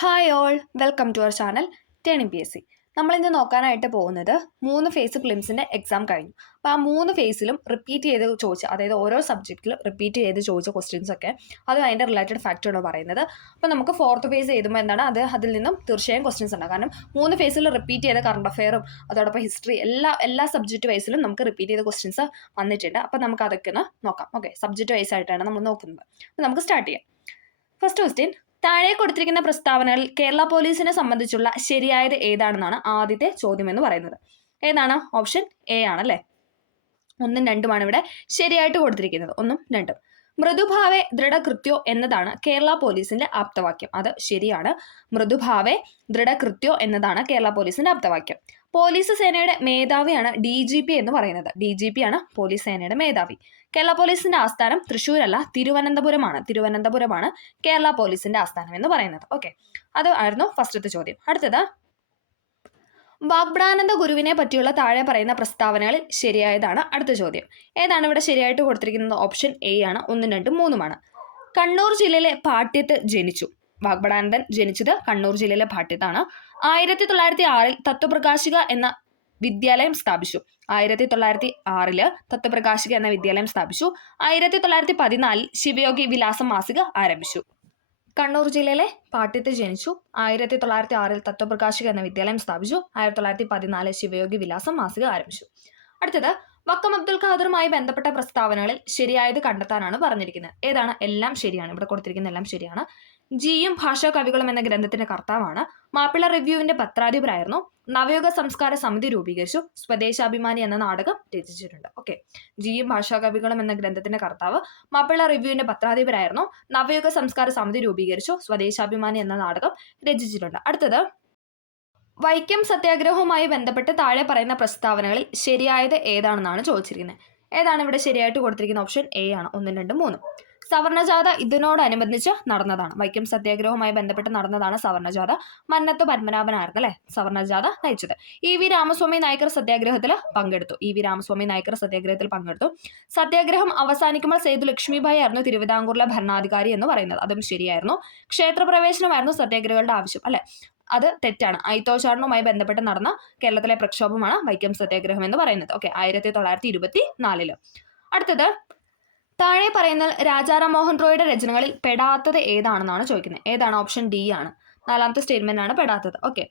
Hi all, welcome to our channel turning PSC. നമ്മളിന്ന് നോക്കാനായിട്ട് പോകുന്നത് 3 ഫേസ് പ്രിലിംസിൻ്റെ എക്സാം കഴിഞ്ഞു. അപ്പോൾ ആ 3 ഫേസിലും റിപ്പീറ്റ് ചെയ്ത് ചോദിച്ച, അതായത് ഓരോ സബ്ജക്റ്റിലും റിപ്പീറ്റ് ചെയ്ത് ചോദിച്ച ക്വസ്റ്റ്യൻസ് ഒക്കെ അതും അതിൻ്റെ റിലേറ്റഡ് ഫാക്ടറാണ് പറയുന്നത്. അപ്പോൾ നമുക്ക് 4th ഫേസ് എഴുതുമ്പോൾ എന്താണ് അതിൽ നിന്നും തീർച്ചയായും ക്വസ്റ്റ്യൻസ് ഉണ്ടാകും. കാരണം 3 ഫേസിൽ റിപ്പീറ്റ് ചെയ്ത കറണ്ട് അഫെയറും അതോടൊപ്പം ഹിസ്റ്ററി എല്ലാ സബ്ജക്റ്റ് വൈസിലും നമുക്ക് റിപ്പീറ്റ് ചെയ്ത ക്വസ്റ്റ്യൻസ് വന്നിട്ടുണ്ട്. അപ്പോൾ നമുക്ക് അതൊക്കെ ഒന്ന് നോക്കാം. ഓക്കെ, സബ്ജക്റ്റ് വൈസ് ആയിട്ടാണ് നമ്മൾ നോക്കുന്നത്. അപ്പോൾ നമുക്ക് സ്റ്റാർട്ട് ചെയ്യാം. ഫസ്റ്റ് ക്വസ്റ്റ്യൻ: താഴെ കൊടുത്തിരിക്കുന്ന പ്രസ്താവനകളിൽ കേരള പോലീസിനെ സംബന്ധിച്ചുള്ള ശരിയായത് ഏതാണെന്നാണ് ആദ്യത്തെ ചോദ്യം എന്ന് പറയുന്നത്. ഏതാണ്? ഓപ്ഷൻ എ ആണല്ലേ. 1ഉം 2ഉമാണ് ഇവിടെ ശരിയായിട്ട് കൊടുത്തിരിക്കുന്നത്. 1ഉം 2ഉം. മൃദുഭാവേ ദൃഢകൃത്യോ എന്നതാണ് കേരള പോലീസിന്റെ ആപ്തവാക്യം. അത് ശരിയാണ്. മൃദുഭാവേ ദൃഢകൃത്യോ എന്നതാണ് കേരള പോലീസിന്റെ ആപ്തവാക്യം. പോലീസ് സേനയുടെ മേധാവിയാണ് DGP എന്ന് പറയുന്നത്. DGP ആണ് പോലീസ് സേനയുടെ മേധാവി. കേരള പോലീസിന്റെ ആസ്ഥാനം തൃശ്ശൂരല്ല, തിരുവനന്തപുരമാണ് കേരള പോലീസിന്റെ ആസ്ഥാനം എന്ന് പറയുന്നത്. ഓക്കെ, അത് ആയിരുന്നു ഫസ്റ്റത്തെ ചോദ്യം. അടുത്തത്: വാഗ്ഭടാനന്ദ ഗുരുവിനെ പറ്റിയുള്ള താഴെ പറയുന്ന പ്രസ്താവനകളിൽ ശരിയായതാണ് അടുത്ത ചോദ്യം. ഏതാണ് ഇവിടെ ശരിയായിട്ട് കൊടുത്തിരിക്കുന്നത്? ഓപ്ഷൻ എ ആണ്. 1ഉം 2ഉം 3ഉമാണ്. കണ്ണൂർ ജില്ലയിലെ പാട്യത്ത് ജനിച്ചു. വാഗ്ഭടാനന്ദൻ ജനിച്ചത് കണ്ണൂർ ജില്ലയിലെ പാട്യത്താണ്. 1906 തത്വപ്രകാശിക എന്ന വിദ്യാലയം സ്ഥാപിച്ചു. 1906 തത്വപ്രകാശിക എന്ന വിദ്യാലയം സ്ഥാപിച്ചു. 1914 ശിവയോഗി വിലാസം മാസിക ആരംഭിച്ചു. കണ്ണൂർ ജില്ലയിലെ പാട്യത്ത് ജനിച്ചു. 1906 തത്വപ്രകാശിക എന്ന വിദ്യാലയം സ്ഥാപിച്ചു. 1914 ശിവയോഗി വിലാസം മാസിക ആരംഭിച്ചു. അടുത്തത്: വക്കം അബ്ദുൽ ഖാദറുമായി ബന്ധപ്പെട്ട പ്രസ്താവനകളിൽ ശരിയായത് കണ്ടെത്താനാണ് പറഞ്ഞിരിക്കുന്നത്. ഏതാണ്? എല്ലാം ശരിയാണ്. ഇവിടെ കൊടുത്തിരിക്കുന്ന എല്ലാം ശരിയാണ്. ജിയും ഭാഷാ കവികളും എന്ന ഗ്രന്ഥത്തിന്റെ കർത്താവാണ്. മാപ്പിള റിവ്യൂവിന്റെ പത്രാധിപരായിരുന്നു. നവയുഗ സംസ്കാര സമിതി രൂപീകരിച്ചു. സ്വദേശാഭിമാനി എന്ന നാടകം രചിച്ചിട്ടുണ്ട്. ഓക്കെ, ജിയും ഭാഷാ കവികളും എന്ന ഗ്രന്ഥത്തിന്റെ കർത്താവ്, മാപ്പിള റിവ്യൂവിന്റെ പത്രാധിപരായിരുന്നു, നവയുഗ സംസ്കാര സമിതി രൂപീകരിച്ചു, സ്വദേശാഭിമാനി എന്ന നാടകം രചിച്ചിട്ടുണ്ട്. അടുത്തത്: വൈക്കം സത്യാഗ്രഹവുമായി ബന്ധപ്പെട്ട് താഴെ പറയുന്ന പ്രസ്താവനകളിൽ ശരിയായത് ഏതാണെന്നാണ് ചോദിച്ചിരിക്കുന്നത്. ഏതാണ് ഇവിടെ ശരിയായിട്ട് കൊടുത്തിരിക്കുന്ന? ഓപ്ഷൻ എ ആണ്. 1ഉം 2ഉം 3ഉം. സവർണജാഥ ഇതിനോടനുബന്ധിച്ച് നടന്നതാണ്. വൈക്കം സത്യാഗ്രഹവുമായി ബന്ധപ്പെട്ട് നടന്നതാണ് സവർണജാഥ. മന്നത്ത് പത്മനാഭനായിരുന്നു അല്ലെ സവർണജാഥ നയിച്ചത്. EV രാമസ്വാമി നായ്ക്കർ സത്യാഗ്രഹത്തിൽ പങ്കെടുത്തു. സത്യാഗ്രഹം അവസാനിക്കുമ്പോൾ സേതു ലക്ഷ്മിബായി ആയിരുന്നു തിരുവിതാംകൂറിലെ ഭരണാധികാരി എന്ന് പറയുന്നത്. അതും ശരിയായിരുന്നു. ക്ഷേത്രപ്രവേശനമായിരുന്നു സത്യാഗ്രഹികളുടെ ആവശ്യം അല്ലെ, അത് തെറ്റാണ്. അയിത്തോച്ചാടനവുമായി ബന്ധപ്പെട്ട് നടന്ന കേരളത്തിലെ പ്രക്ഷോഭമാണ് വൈക്കം സത്യാഗ്രഹം എന്ന് പറയുന്നത്. ഓക്കെ, 1924. അടുത്തത്: താഴെ പറയുന്ന രാജാറാം മോഹൻ റോയുടെ രചനകളിൽ പെടാത്തത് ഏതാണെന്നാണ് ചോദിക്കുന്നത്. ഏതാണ്? ഓപ്ഷൻ ഡി ആണ്. 4ാമത്തെ സ്റ്റേറ്റ്മെന്റ് ആണ് പെടാത്തത്. Okay,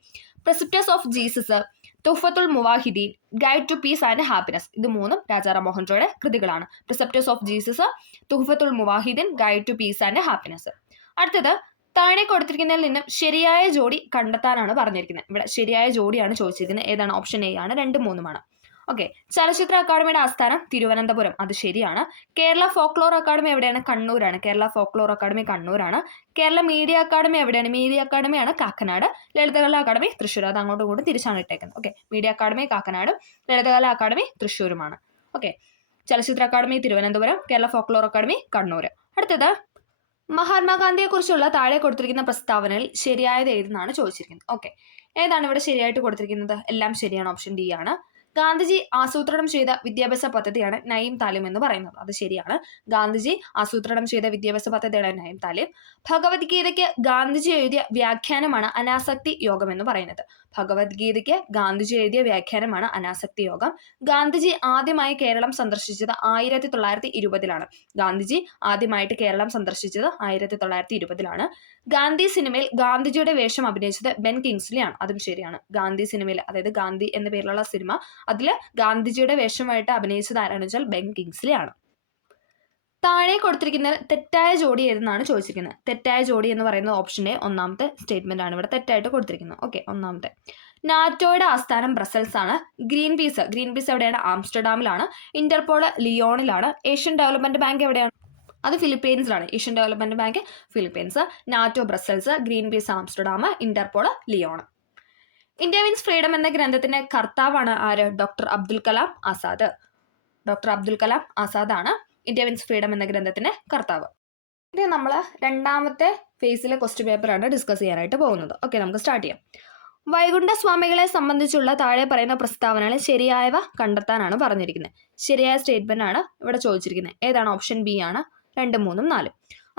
precepts of Jesus, Tuhfatul Muwahhidin, guide to peace and happiness. ഇത് 3ഉം രാജാറാം മോഹൻ റോയുടെ കൃതികളാണ്. Precepts of Jesus, Tuhfatul Muwahhidin, guide to peace and happiness. അടുത്തത്: താഴെ കൊടുത്തിരിക്കുന്നതിൽ നിന്നും ശരിയായ ജോഡി കണ്ടെത്താനാണ് പറഞ്ഞിരിക്കുന്നത്. ഇവിടെ ശരിയായ ജോഡിയാണ് ചോദിച്ചിരിക്കുന്നത്. ഏതാണ്? ഓപ്ഷൻ എ ആണ്. 2ഉം 3ഉമാണ്. ഓക്കെ, ചലച്ചിത്ര അക്കാദമിയുടെ ആസ്ഥാനം തിരുവനന്തപുരം. അത് ശരിയാണ്. കേരള ഫോക്ലോർ അക്കാദമി എവിടെയാണ്? കണ്ണൂരാണ്. കേരള ഫോക്ലോർ അക്കാദമി കണ്ണൂരാണ്. കേരള മീഡിയ അക്കാദമി എവിടെയാണ്? മീഡിയ അക്കാദമിയാണ് കാക്കനാട്. ലളിതകലാ അക്കാദമി തൃശ്ശൂർ. അത് അങ്ങോട്ടും ഇങ്ങോട്ടും തിരിച്ചാണ് ഇട്ടേക്കുന്നത്. ഓക്കെ, മീഡിയ അക്കാദമി കാക്കനാടും ലളിതകലാ അക്കാദമി തൃശ്ശൂരുമാണ്. Okay, Chalachitra academy Thiruvananthapuram, Kerala folklore academy Kannur. അടുത്തത്: മഹാത്മാഗാന്ധിയെക്കുറിച്ചുള്ള താഴെ കൊടുത്തിരിക്കുന്ന പ്രസ്താവനയിൽ ശരിയായത് ഏതെന്നാണ് ചോദിച്ചിരിക്കുന്നത്. ഓക്കെ, ഏതാണ് ഇവിടെ ശരിയായിട്ട് കൊടുത്തിരിക്കുന്നത്? എല്ലാം ശരിയാണ്. ഓപ്ഷൻ ഡി ആണ്. ഗാന്ധിജി ആസൂത്രണം ചെയ്ത വിദ്യാഭ്യാസ പദ്ധതിയാണ് നയീം താലിം എന്ന് പറയുന്നത്. അത് ശരിയാണ്. ഗാന്ധിജി ആസൂത്രണം ചെയ്ത വിദ്യാഭ്യാസ പദ്ധതിയാണ് നയീം താലിം. ഭഗവത്ഗീതയ്ക്ക് ഗാന്ധിജി എഴുതിയ വ്യാഖ്യാനമാണ് അനാസക്തി യോഗം എന്ന് പറയുന്നത്. ഭഗവത്ഗീതയ്ക്ക് ഗാന്ധിജി എഴുതിയ വ്യാഖ്യാനമാണ് അനാസക്തി യോഗം. ഗാന്ധിജി ആദ്യമായി കേരളം സന്ദർശിച്ചത് 1920-ലാണ്. ഗാന്ധിജി ആദ്യമായിട്ട് കേരളം സന്ദർശിച്ചത് 1920-ലാണ്. ഗാന്ധി സിനിമയിൽ ഗാന്ധിജിയുടെ വേഷം അഭിനയിച്ചത് ബെൻ കിങ്സ്ലി ആണ്. അതും ശരിയാണ്. ഗാന്ധി സിനിമയിൽ, അതായത് ഗാന്ധി എന്ന പേരിലുള്ള സിനിമ, അതിൽ ഗാന്ധിജിയുടെ വേഷമായിട്ട് അഭിനയിച്ചത് ആരാണെന്ന് വെച്ചാൽ ബെൻ കിങ്സ്ലി ആണ്. താഴെ കൊടുത്തിരിക്കുന്ന തെറ്റായ ജോഡി ഏതെന്നാണ് ചോദിച്ചിരിക്കുന്നത്. തെറ്റായ ജോഡി എന്ന് പറയുന്നത് ഓപ്ഷൻ എ 1ാമത്തെ സ്റ്റേറ്റ്മെന്റ് ആണ് ഇവിടെ തെറ്റായിട്ട് കൊടുത്തിരിക്കുന്നത്. ഓക്കെ, 1ാമത്തെ. നാറ്റോയുടെ ആസ്ഥാനം ബ്രസൽസ് ആണ്. ഗ്രീൻ പീസ് എവിടെയാണ്? ആംസ്റ്റർഡാമിലാണ്. ഇന്റർപോൾ ലിയോണിലാണ്. ഏഷ്യൻ ഡെവലപ്മെന്റ് ബാങ്ക് എവിടെയാണ്? അത് ഫിലിപ്പീൻസിലാണ്. Asian Development Bank Philippines. NATO Brussels, Greenpeace Amsterdam, Interpol Lyon. India means freedom എന്ന ഗ്രന്ഥത്തിന്റെ കർത്താവാണ് ആര്? ഡോക്ടർ അബ്ദുൽ കലാം ആസാദ്. ഡോക്ടർ അബ്ദുൽ കലാം ആസാദ് ആണ് ഇന്ത്യ മീൻസ് ഫ്രീഡം എന്ന ഗ്രന്ഥത്തിന്റെ കർത്താവ്. ഇത് നമ്മൾ 2ാമത്തെ ഫേസിലെ ക്വസ്റ്റ്യൻ പേപ്പറാണ് ഡിസ്കസ് ചെയ്യാനായിട്ട് പോകുന്നത്. ഓക്കെ, നമുക്ക് സ്റ്റാർട്ട് ചെയ്യാം. വൈകുണ്ഠസ്വാമികളെ സംബന്ധിച്ചുള്ള താഴെ പറയുന്ന പ്രസ്താവനകളിൽ ശരിയായവ കണ്ടെത്താനാണ് പറഞ്ഞിരിക്കുന്നത്. ശരിയായ സ്റ്റേറ്റ്മെന്റ് ആണ് ഇവിടെ ചോദിച്ചിരിക്കുന്നത്. ഏതാണ്? ഓപ്ഷൻ ബി ആണ്. 2, 3, 4.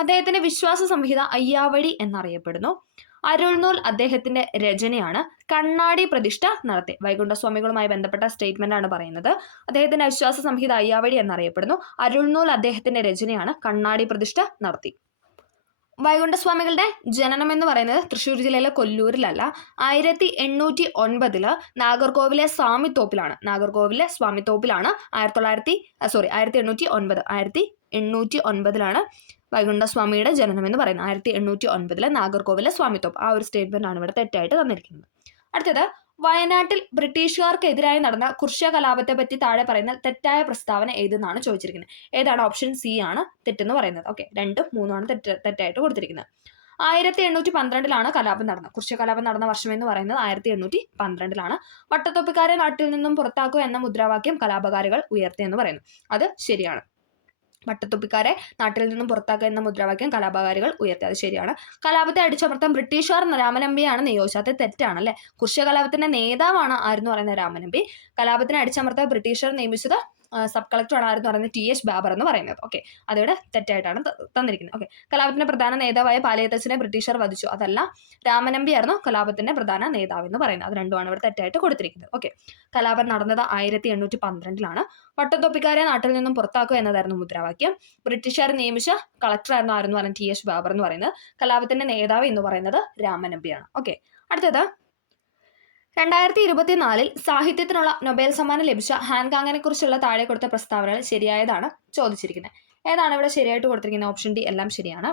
അദ്ദേഹത്തിന്റെ വിശ്വാസ സംഹിത അയ്യാവഴി എന്നറിയപ്പെടുന്നു. അരുൾനൂൽ അദ്ദേഹത്തിന്റെ രചനയാണ്. കണ്ണാടി പ്രതിഷ്ഠ നടത്തി. വൈകുണ്ഠസ്വാമികളുമായി ബന്ധപ്പെട്ട സ്റ്റേറ്റ്മെന്റ് ആണ് പറയുന്നത്. അദ്ദേഹത്തിന്റെ വിശ്വാസ സംഹിത അയ്യാവഴി എന്നറിയപ്പെടുന്നു. അരുൾനൂൽ അദ്ദേഹത്തിന്റെ രചനയാണ്. കണ്ണാടി പ്രതിഷ്ഠ നടത്തി. വൈകുണ്ഠസ്വാമികളുടെ ജനനം എന്ന് പറയുന്നത് തൃശ്ശൂർ ജില്ലയിലെ കൊല്ലൂരിലല്ല, 1809 നാഗർകോവിലെ സ്വാമിത്തോപ്പിലാണ്. 1809 വൈകുണ്ഠസ്വാമിയുടെ ജനനം എന്ന് പറയുന്നത്. 1809 നാഗർകോവിലെ സ്വാമിത്തോപ്പ്. ആ ഒരു സ്റ്റേറ്റ്മെന്റ് ആണ് ഇവിടെ തെറ്റായിട്ട് തന്നിരിക്കുന്നത്. അടുത്തത്, വയനാട്ടിൽ ബ്രിട്ടീഷുകാർക്കെതിരായി നടന്ന കുർഷ്യ കലാപത്തെ പറ്റി താഴെ പറയുന്ന തെറ്റായ പ്രസ്താവന ഏതെന്നാണ് ചോദിച്ചിരിക്കുന്നത്. ഏതാണ്? ഓപ്ഷൻ സി ആണ് തെറ്റെന്ന് പറയുന്നത്. ഓക്കെ, 2, 3 ആണ് തെറ്റായിട്ട് കൊടുത്തിരിക്കുന്നത്. 1812 കലാപം നടന്നത്. കുർഷ്യ കലാപം നടന്ന വർഷം എന്ന് പറയുന്നത് 1812. വട്ടത്തൊപ്പിക്കാരെ നാട്ടിൽ നിന്നും പുറത്താക്കുക എന്ന മുദ്രാവാക്യം കലാപകാരികൾ ഉയർത്തിയെന്ന് പറയുന്നു. അത് ശരിയാണ്. വട്ടത്തൊപ്പിക്കാരെ നാട്ടിൽ നിന്നും പുറത്താക്കുക എന്ന മുദ്രാവാക്യം കലാപകാരികൾ ഉയർത്തി. അത് ശരിയാണ്. കലാപത്തെ അടിച്ചമർത്താൻ ബ്രിട്ടീഷുകാർ രാമനമ്പിയാണ് നിയോഗിച്ചത്. അത് തെറ്റാണ് അല്ലെ. കുർഷ്യ കലാപത്തിന്റെ നേതാവാണ് ആരെന്ന് പറയുന്നത് രാമനമ്പി. കലാപത്തിനെ അടിച്ചമർത്താൻ ബ്രിട്ടീഷുകാർ നിയമിച്ചത് സബ് കളക്ടറാണ് ആരെന്ന് പറയുന്നത് TH ബാബർ എന്ന് പറയുന്നത്. ഓക്കെ, അതിവിടെ തെറ്റായിട്ടാണ് തന്നിരിക്കുന്നത്. ഓക്കെ, കലാപത്തിന്റെ പ്രധാന നേതാവായ പാലിയത്തച്ഛനെ ബ്രിട്ടീഷുകാർ വധിച്ചു. അതല്ല, രാമനമ്പി ആയിരുന്നു കലാപത്തിന്റെ പ്രധാന നേതാവ് എന്ന് പറയുന്നത്. അത് രണ്ടുമാണ് ഇവിടെ തെറ്റായിട്ട് കൊടുത്തിരിക്കുന്നത്. ഓക്കെ, കലാപം നടന്നത് 1812. വട്ടത്തൊപ്പിക്കാരെ നാട്ടിൽ നിന്നും പുറത്താക്കുക എന്നതായിരുന്നു മുദ്രാവാക്യം. ബ്രിട്ടീഷുകാർ നിയമിച്ച കളക്ടറായിരുന്നു ആരെന്ന് പറയുന്നത് TH ബാബർ എന്ന് പറയുന്നത്. കലാപത്തിന്റെ നേതാവ് എന്ന് പറയുന്നത് രാമനമ്പിയാണ്. ഓക്കെ, അടുത്തത്, 2024 സാഹിത്യത്തിനുള്ള നൊബേൽ സമ്മാനം ലഭിച്ച ഹാൻകാങ്ങിനെ കുറിച്ചുള്ള താഴെ കൊടുത്ത പ്രസ്താവനകൾ ശരിയായതാണ് ചോദിച്ചിരിക്കുന്നത്. ഏതാണ് ഇവിടെ ശരിയായിട്ട് കൊടുത്തിരിക്കുന്നത്? ഓപ്ഷൻ ഡി എല്ലാം ശരിയാണ്.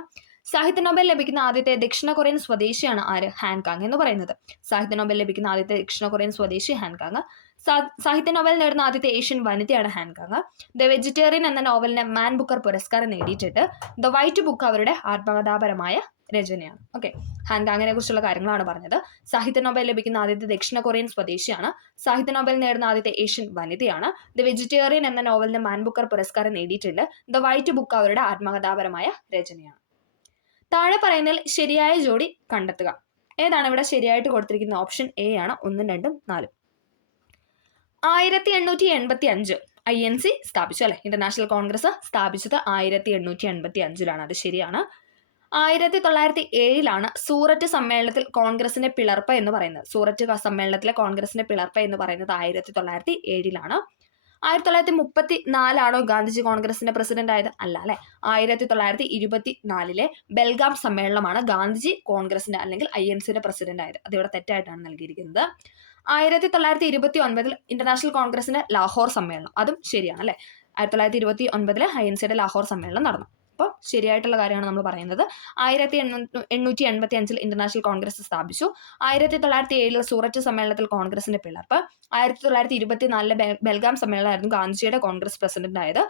സാഹിത്യ നൊബേൽ ലഭിക്കുന്ന ആദ്യത്തെ ദക്ഷിണ കൊറിയൻ സ്വദേശിയാണ് ആര്? ഹാൻകാങ് എന്ന് പറയുന്നത്. സാഹിത്യ നൊബേൽ ലഭിക്കുന്ന ആദ്യത്തെ ദക്ഷിണ കൊറിയൻ സ്വദേശി ഹാൻകാങ്. സാഹിത്യ നോവൽ നേടുന്ന ആദ്യത്തെ ഏഷ്യൻ വനിതയാണ് ഹാൻകാങ്. ദ വെജിറ്റേറിയൻ എന്ന നോവലിന് മാൻ ബുക്കർ പുരസ്കാരം നേടിയിട്ടുണ്ട്. ദ വൈറ്റ് ബുക്ക് അവരുടെ ആത്മകഥാപരമായ രചനയാണ്. ഓക്കെ, ഹാൻകാങ്ങിനെ കുറിച്ചുള്ള കാര്യങ്ങളാണ് പറഞ്ഞത്. സാഹിത്യ നോബൽ ലഭിക്കുന്ന ആദ്യത്തെ ദക്ഷിണ കൊറിയൻ സ്വദേശിയാണ്. സാഹിത്യ നോബൽ നേടുന്ന ആദ്യത്തെ ഏഷ്യൻ വനിതയാണ്. ദ വെജിറ്റേറിയൻ എന്ന നോവലിന് മാൻ ബുക്കർ പുരസ്കാരം നേടിയിട്ടുണ്ട്. ദ വൈറ്റ് ബുക്ക് അവരുടെ ആത്മകഥാപരമായ രചനയാണ്. താഴെ പറയുന്നതിൽ ശരിയായ ജോഡി കണ്ടെത്തുക. ഏതാണ് ഇവിടെ ശരിയായിട്ട് കൊടുത്തിരിക്കുന്ന? ഓപ്ഷൻ എ ആണ് 1, 2, 4. 1885 INC സ്ഥാപിച്ചു അല്ലെ. ഇന്റർനാഷണൽ കോൺഗ്രസ് സ്ഥാപിച്ചത് 1885 അത് ശരിയാണ്. 1907 സൂററ്റ് സമ്മേളനത്തിൽ കോൺഗ്രസിന്റെ പിളർപ്പ് എന്ന് പറയുന്നത്. സൂററ്റ് സമ്മേളനത്തിലെ കോൺഗ്രസിന്റെ പിളർപ്പ് എന്ന് പറയുന്നത് 1907. 1934 ഗാന്ധിജി കോൺഗ്രസിന്റെ പ്രസിഡന്റ് ആയത്? അല്ല അല്ലെ. 1924 ബെൽഗാം സമ്മേളനമാണ് ഗാന്ധിജി കോൺഗ്രസിന്റെ അല്ലെങ്കിൽ INCയുടെ പ്രസിഡന്റ് ആയത്. അത് ഇവിടെ തെറ്റായിട്ടാണ് നൽകിയിരിക്കുന്നത്. 1929 ഇന്റർനാഷണൽ കോൺഗ്രസിന്റെ ലാഹോർ സമ്മേളനം, അതും ശരിയാണ് അല്ലെ. 1929 INCയുടെ ലാഹോർ സമ്മേളനം നടന്നു. അപ്പോൾ ശരിയായിട്ടുള്ള കാര്യമാണ് നമ്മൾ പറയുന്നത്. 1885 ഇന്റർനാഷണൽ കോൺഗ്രസ് സ്ഥാപിച്ചു. 1907 സൂററ്റ് സമ്മേളനത്തിൽ കോൺഗ്രസിന്റെ പിളർപ്പ്. 1924 ബെൽഗാം സമ്മേളനമായിരുന്നു ഗാന്ധിജിയുടെ കോൺഗ്രസ് പ്രസിഡന്റ് ആയത്.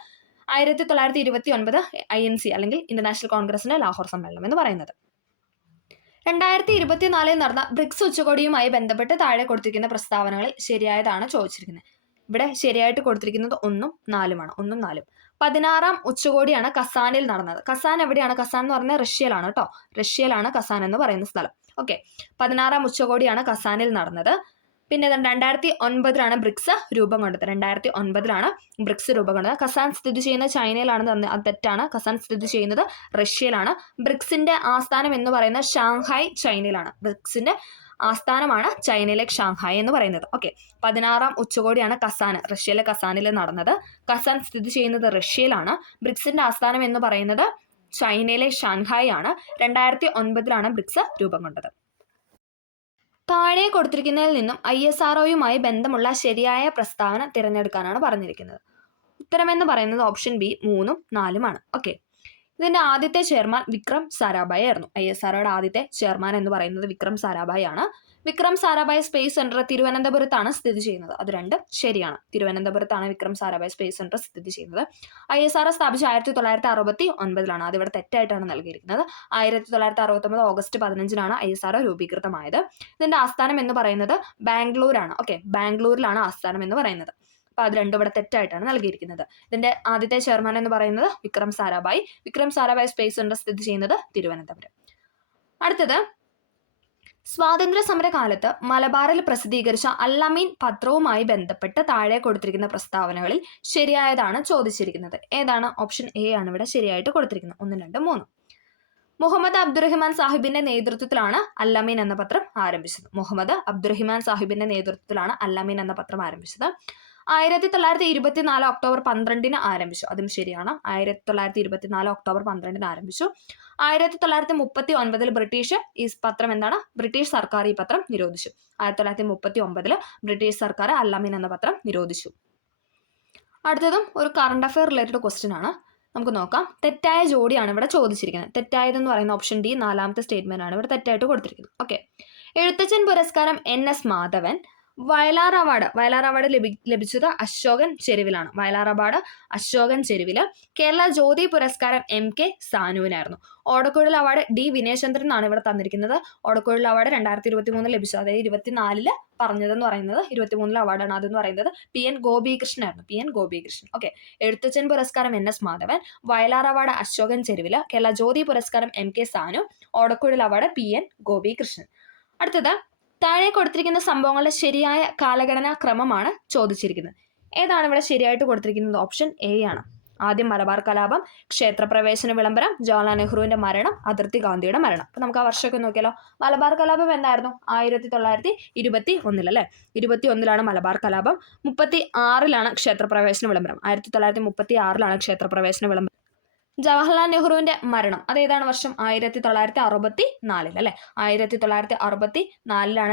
1929 INC അല്ലെങ്കിൽ ഇന്റർനാഷണൽ കോൺഗ്രസിന്റെ ലാഹോർ സമ്മേളനം എന്ന് പറയുന്നത്. 2024 നടന്ന ബ്രിക്സ് ഉച്ചകോടിയുമായി ബന്ധപ്പെട്ട് താഴെ കൊടുത്തിരിക്കുന്ന പ്രസ്താവനകളിൽ ശരിയായതാണ് ചോദിച്ചിരിക്കുന്നത്. ഇവിടെ ശരിയായിട്ട് കൊടുത്തിരിക്കുന്നത് 1ഉം 4ഉമാണ്. 1ഉം 4ഉം. 16ാം ഉച്ചകോടിയാണ് കസാനിൽ നടന്നത്. കസാൻ എവിടെയാണ്? കസാൻ എന്ന് പറഞ്ഞാൽ റഷ്യയിലാണ് കേട്ടോ. റഷ്യയിലാണ് കസാൻ എന്ന് പറയുന്ന സ്ഥലം. ഓക്കെ, 16ാം ഉച്ചകോടിയാണ് കസാനിൽ നടന്നത്. പിന്നെ 2009 ബ്രിക്സ് രൂപം കൊണ്ടത്. 2009 ബ്രിക്സ് രൂപം കൊണ്ടത്. കസാൻ സ്ഥിതി ചെയ്യുന്നത് ചൈനയിലാണ്. അത് തെറ്റാണ്. കസാൻ സ്ഥിതി ചെയ്യുന്നത് റഷ്യയിലാണ്. ബ്രിക്സിന്റെ ആസ്ഥാനം എന്ന് പറയുന്നത് ഷാങ്ഹായ് ചൈനയിലാണ്. ബ്രിക്സിന്റെ ആസ്ഥാനമാണ് ചൈനയിലെ ഷാങ്ഹായ് എന്ന് പറയുന്നത്. ഓക്കെ, 16ാം ഉച്ചകോടിയാണ് റഷ്യയിലെ കസാനിൽ നടന്നത്. കസാൻ സ്ഥിതി ചെയ്യുന്നത് റഷ്യയിലാണ്. ബ്രിക്സിന്റെ ആസ്ഥാനം എന്ന് പറയുന്നത് ചൈനയിലെ ഷാങ്ഹായ് ആണ്. 2009 ബ്രിക്സ് രൂപം കൊണ്ടത്. താഴെ കൊടുത്തിരിക്കുന്നതിൽ നിന്നും ISROയുമായി ബന്ധമുള്ള ശരിയായ പ്രസ്താവന തിരഞ്ഞെടുക്കാനാണ് പറഞ്ഞിരിക്കുന്നത്. ഉത്തരമെന്ന് പറയുന്നത് ഓപ്ഷൻ ബി 3ഉം 4ഉമാണ്. ഓക്കെ, ഇതിന്റെ ആദ്യത്തെ ചെയർമാൻ വിക്രം സാരാഭായ് ആയിരുന്നു. ISROയുടെ ആദ്യത്തെ ചെയർമാൻ എന്ന് പറയുന്നത് വിക്രം സാരാഭായ് ആണ്. വിക്രം സാരാഭായ് സ്പേസ് സെന്റർ തിരുവനന്തപുരത്താണ് സ്ഥിതി ചെയ്യുന്നത്. അത് രണ്ടും ശരിയാണ്. തിരുവനന്തപുരത്താണ് വിക്രം സാരാഭായ് സ്പേസ് സെന്റർ സ്ഥിതി ചെയ്യുന്നത്. ISRO സ്ഥാപിച്ച 1969 അതിവിടെ തെറ്റായിട്ടാണ് നൽകിയിരിക്കുന്നത്. 1969 ഓഗസ്റ്റ് 15 ISRO രൂപീകൃതമായത്. ഇതിന്റെ ആസ്ഥാനം എന്ന് പറയുന്നത് ബാംഗ്ലൂരാണ്. ഓക്കെ, ബാംഗ്ലൂരിലാണ് ആസ്ഥാനം എന്ന് പറയുന്നത്. അപ്പോൾ അത് രണ്ടും ഇവിടെ തെറ്റായിട്ടാണ് നൽകിയിരിക്കുന്നത്. ഇതിന്റെ ആദ്യത്തെ ചെയർമാൻ എന്ന് പറയുന്നത് വിക്രം സാരാഭായ്. വിക്രം സാരാഭായ് സ്പേസ് സെന്റർ സ്ഥിതി ചെയ്യുന്നത് തിരുവനന്തപുരം. അടുത്തത്, സ്വാതന്ത്ര്യ സമര കാലത്ത് മലബാറിൽ പ്രസിദ്ധീകരിച്ച അൽ-അമീൻ പത്രവുമായി ബന്ധപ്പെട്ട് താഴെ കൊടുത്തിരിക്കുന്ന പ്രസ്താവനകളിൽ ശരിയായതാണ് ചോദിച്ചിരിക്കുന്നത്. ഏതാണ്? ഓപ്ഷൻ എ ആണ് ഇവിടെ ശരിയായിട്ട് കൊടുത്തിരിക്കുന്നത്. 1, 2, 3. മുഹമ്മദ് അബ്ദുറഹിമാൻ സാഹിബിന്റെ നേതൃത്വത്തിലാണ് അല്ലമീൻ എന്ന പത്രം ആരംഭിച്ചത്. മുഹമ്മദ് അബ്ദുറഹിമാൻ സാഹിബിന്റെ നേതൃത്വത്തിലാണ് അല്ലമീൻ എന്ന പത്രം ആരംഭിച്ചത്. 1924 ഒക്ടോബർ 12 ആരംഭിച്ചു. അതും ശരിയാണ്. 1924 ഒക്ടോബർ 12 ആരംഭിച്ചു. 1939 ബ്രിട്ടീഷ് ഈ പത്രം എന്താണ്, ബ്രിട്ടീഷ് സർക്കാർ ഈ പത്രം നിരോധിച്ചു. 1939 ബ്രിട്ടീഷ് സർക്കാർ അല്ലമീൻ എന്ന പത്രം നിരോധിച്ചു. അടുത്തതും ഒരു കറണ്ട് അഫെയർ റിലേറ്റഡ് ക്വസ്റ്റ്യൻ ആണ്. നമുക്ക് നോക്കാം. തെറ്റായ ജോഡിയാണ് ഇവിടെ ചോദിച്ചിരിക്കുന്നത്. തെറ്റായതെന്ന് പറയുന്ന ഓപ്ഷൻ ഡി, 4ാമത്തെ സ്റ്റേറ്റ്മെന്റ് ആണ് ഇവിടെ തെറ്റായിട്ട് കൊടുത്തിരിക്കുന്നത്. ഓക്കെ. എഴുത്തച്ഛൻ പുരസ്കാരം NS മാധവൻ, വയലാർ അവാർഡ് ലഭിച്ചത് അശോകൻ ചെരുവിലാണ്. വയലാർ അവാർഡ് അശോകൻ ചെരുവില്. കേരള ജ്യോതി പുരസ്കാരം MK സാനുവിനായിരുന്നു. ഓടക്കുഴൽ അവാർഡ് D വിനയചന്ദ്രൻ എന്നാണ് ഇവിടെ തന്നിരിക്കുന്നത്. ഓടക്കുഴൽ അവാർഡ് 2023 ലഭിച്ചു. അതായത് 24 പറഞ്ഞതെന്ന് പറയുന്നത് 23 അവാർഡാണ്. അതെന്ന് പറയുന്നത് PN ഗോപികൃഷ്ണൻ ആയിരുന്നു. PN ഗോപികൃഷ്ണൻ. ഓക്കെ. എഴുത്തച്ഛൻ പുരസ്കാരം NS മാധവൻ, വയലാർ അവാർഡ് അശോകൻ ചെരുവില്, കേരള ജ്യോതി പുരസ്കാരം MK സാനു, ഓടക്കുഴൽ അവാർഡ് PN ഗോപികൃഷ്ണൻ. അടുത്തത്, താഴെ കൊടുത്തിരിക്കുന്ന സംഭവങ്ങളുടെ ശരിയായ കാലഗണനാ ക്രമമാണ് ചോദിച്ചിരിക്കുന്നത്. ഏതാണ് ഇവിടെ ശരിയായിട്ട് കൊടുത്തിരിക്കുന്നത്? ഓപ്ഷൻ A ആണ്. ആദ്യം മലബാർ കലാപം, ക്ഷേത്രപ്രവേശന വിളംബരം, ജവഹർലാൽ നെഹ്റുവിന്റെ മരണം, അതിർത്തി ഗാന്ധിയുടെ മരണം. അപ്പൊ നമുക്ക് ആ വർഷമൊക്കെ നോക്കിയാലോ. മലബാർ കലാപം എന്തായിരുന്നു? 1921 അല്ലേ? 21 മലബാർ കലാപം. 36 ക്ഷേത്രപ്രവേശന വിളംബരം. 1936 ക്ഷേത്രപ്രവേശന വിളംബരം. ജവഹർലാൽ നെഹ്റുവിന്റെ മരണം അതേതാണ് വർഷം? 1964 അല്ലെ? 1964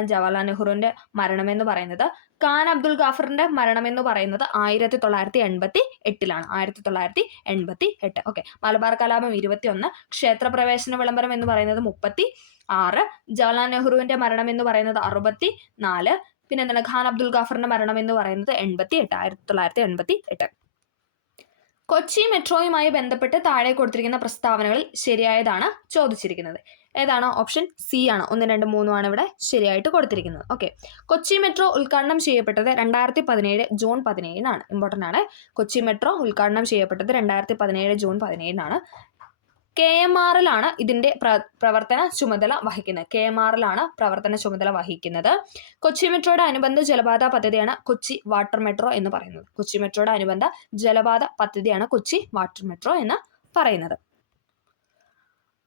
ജവഹർലാൽ നെഹ്റുവിന്റെ മരണം എന്ന് പറയുന്നത്. ഖാൻ അബ്ദുൽ ഗാഫറിന്റെ മരണം എന്ന് പറയുന്നത് 1988 1988. ഓക്കെ. മലബാർ കലാപം 21, ക്ഷേത്രപ്രവേശന വിളംബരം എന്ന് പറയുന്നത് 36, ജവഹർലാൽ നെഹ്റുവിന്റെ മരണം എന്ന് പറയുന്നത് 64, പിന്നെ എന്താണ്, ഖാൻ അബ്ദുൽ ഗാഫറിന്റെ മരണം എന്ന് പറയുന്നത് 88, 1988. കൊച്ചി മെട്രോയുമായി ബന്ധപ്പെട്ട് താഴെ കൊടുത്തിരിക്കുന്ന പ്രസ്താവനകളിൽ ശരിയായതാണ് ചോദിച്ചിരിക്കുന്നത്. ഏതാണ്? ഓപ്ഷൻ C ആണ്. 1, 2, 3 ആണ് ഇവിടെ ശരിയായിട്ട് കൊടുത്തിരിക്കുന്നത്. ഓക്കെ. കൊച്ചി മെട്രോ ഉദ്ഘാടനം ചെയ്യപ്പെട്ടത് 2017 ജൂൺ 17 ഇമ്പോർട്ടൻ്റ് ആണ്. കൊച്ചി മെട്രോ ഉദ്ഘാടനം ചെയ്യപ്പെട്ടത് 2017 ജൂൺ 17 KMRL ഇതിന്റെ പ്രവർത്തന ചുമതല വഹിക്കുന്നത്. KMRL പ്രവർത്തന ചുമതല വഹിക്കുന്നത്. കൊച്ചി മെട്രോയുടെ അനുബന്ധ ജലപാത പദ്ധതിയാണ് കൊച്ചി വാട്ടർ മെട്രോ എന്ന് പറയുന്നത്. കൊച്ചി മെട്രോയുടെ അനുബന്ധ ജലപാത പദ്ധതിയാണ് കൊച്ചി വാട്ടർ മെട്രോ എന്ന് പറയുന്നത്.